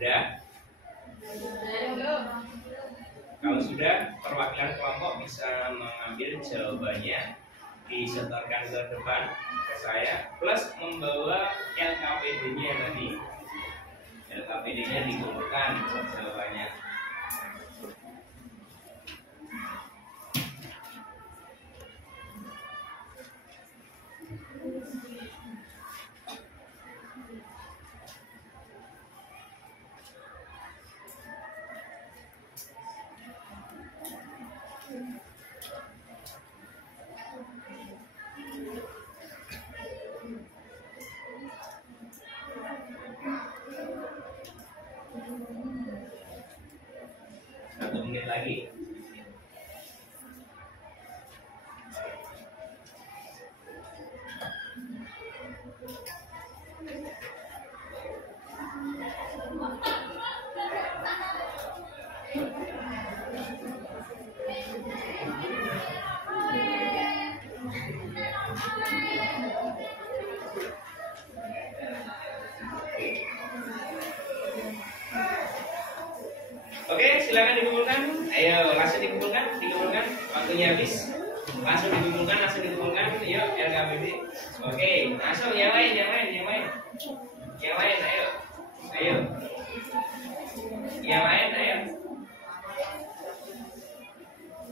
Sudah? Kalau sudah, perwakilan kelompok bisa mengambil jawabannya, disetorkan ke depan ke saya, plus membawa LKPD-nya tadi. LKPD-nya dikumpulkan jawabannya. Satu menit lagi. Oke, silakan dikumpulkan. Ayo, langsung dikumpulkan. Waktunya habis. Langsung dikumpulkan. Yuk, LKPD. Oke, langsung yang lain. Ayo. Yang lain, ayo.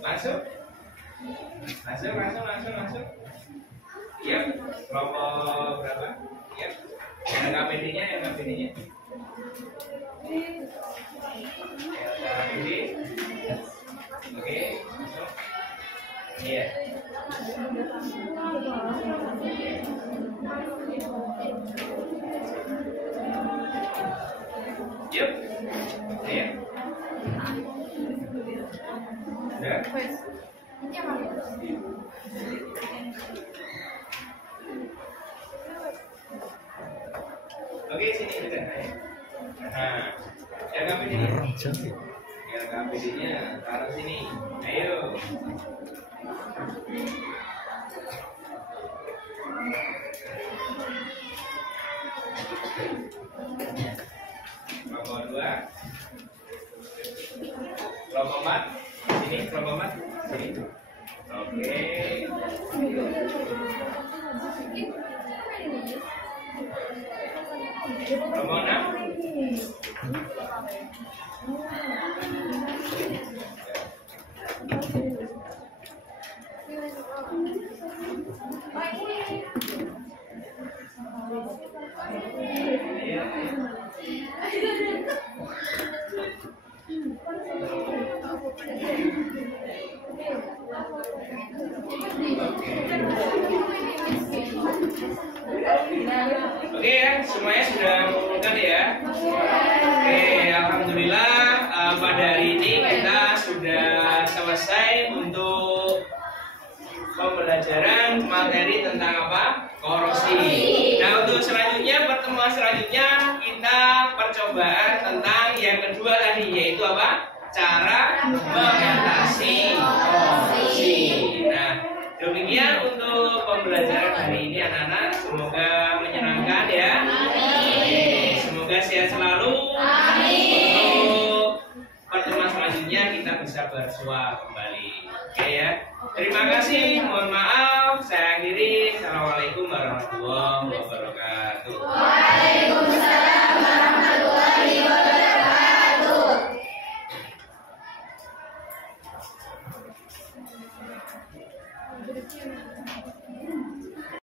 Masuk. Yuk, kelompok berapa? Yuk, LKPD-nya. Oke. Iya. Yuk. Iya. Udah. Oke, sini udah. Nah, yang KPD-nya. Yang KPD-nya taruh sini. Ayo. Kelompok 2. Kelompok 4. Sini, kelompok 4. Sini. Oke. Kelompok 6. Oke ya, semuanya sudah mengumpulkan ya. Oke, alhamdulillah pada hari ini kita sudah selesai untuk pembelajaran materi tentang apa? Korosi. Nah, untuk selanjutnya, pertemuan selanjutnya kita percobaan tentang yang kedua tadi, yaitu apa? Cara mengatasi korosi. Nah, demikian untuk pembelajaran hari ini anak-anak. Semoga menyenangkan ya. Amin. Semoga sehat selalu. Amin. Untuk pertemuan selanjutnya kita bisa bersua kembali. Oke ya. Terima kasih. Mohon maaf. Saya akhiri. Assalamualaikum warahmatullahi wabarakatuh. Waalaikumsalam warahmatullahi wabarakatuh.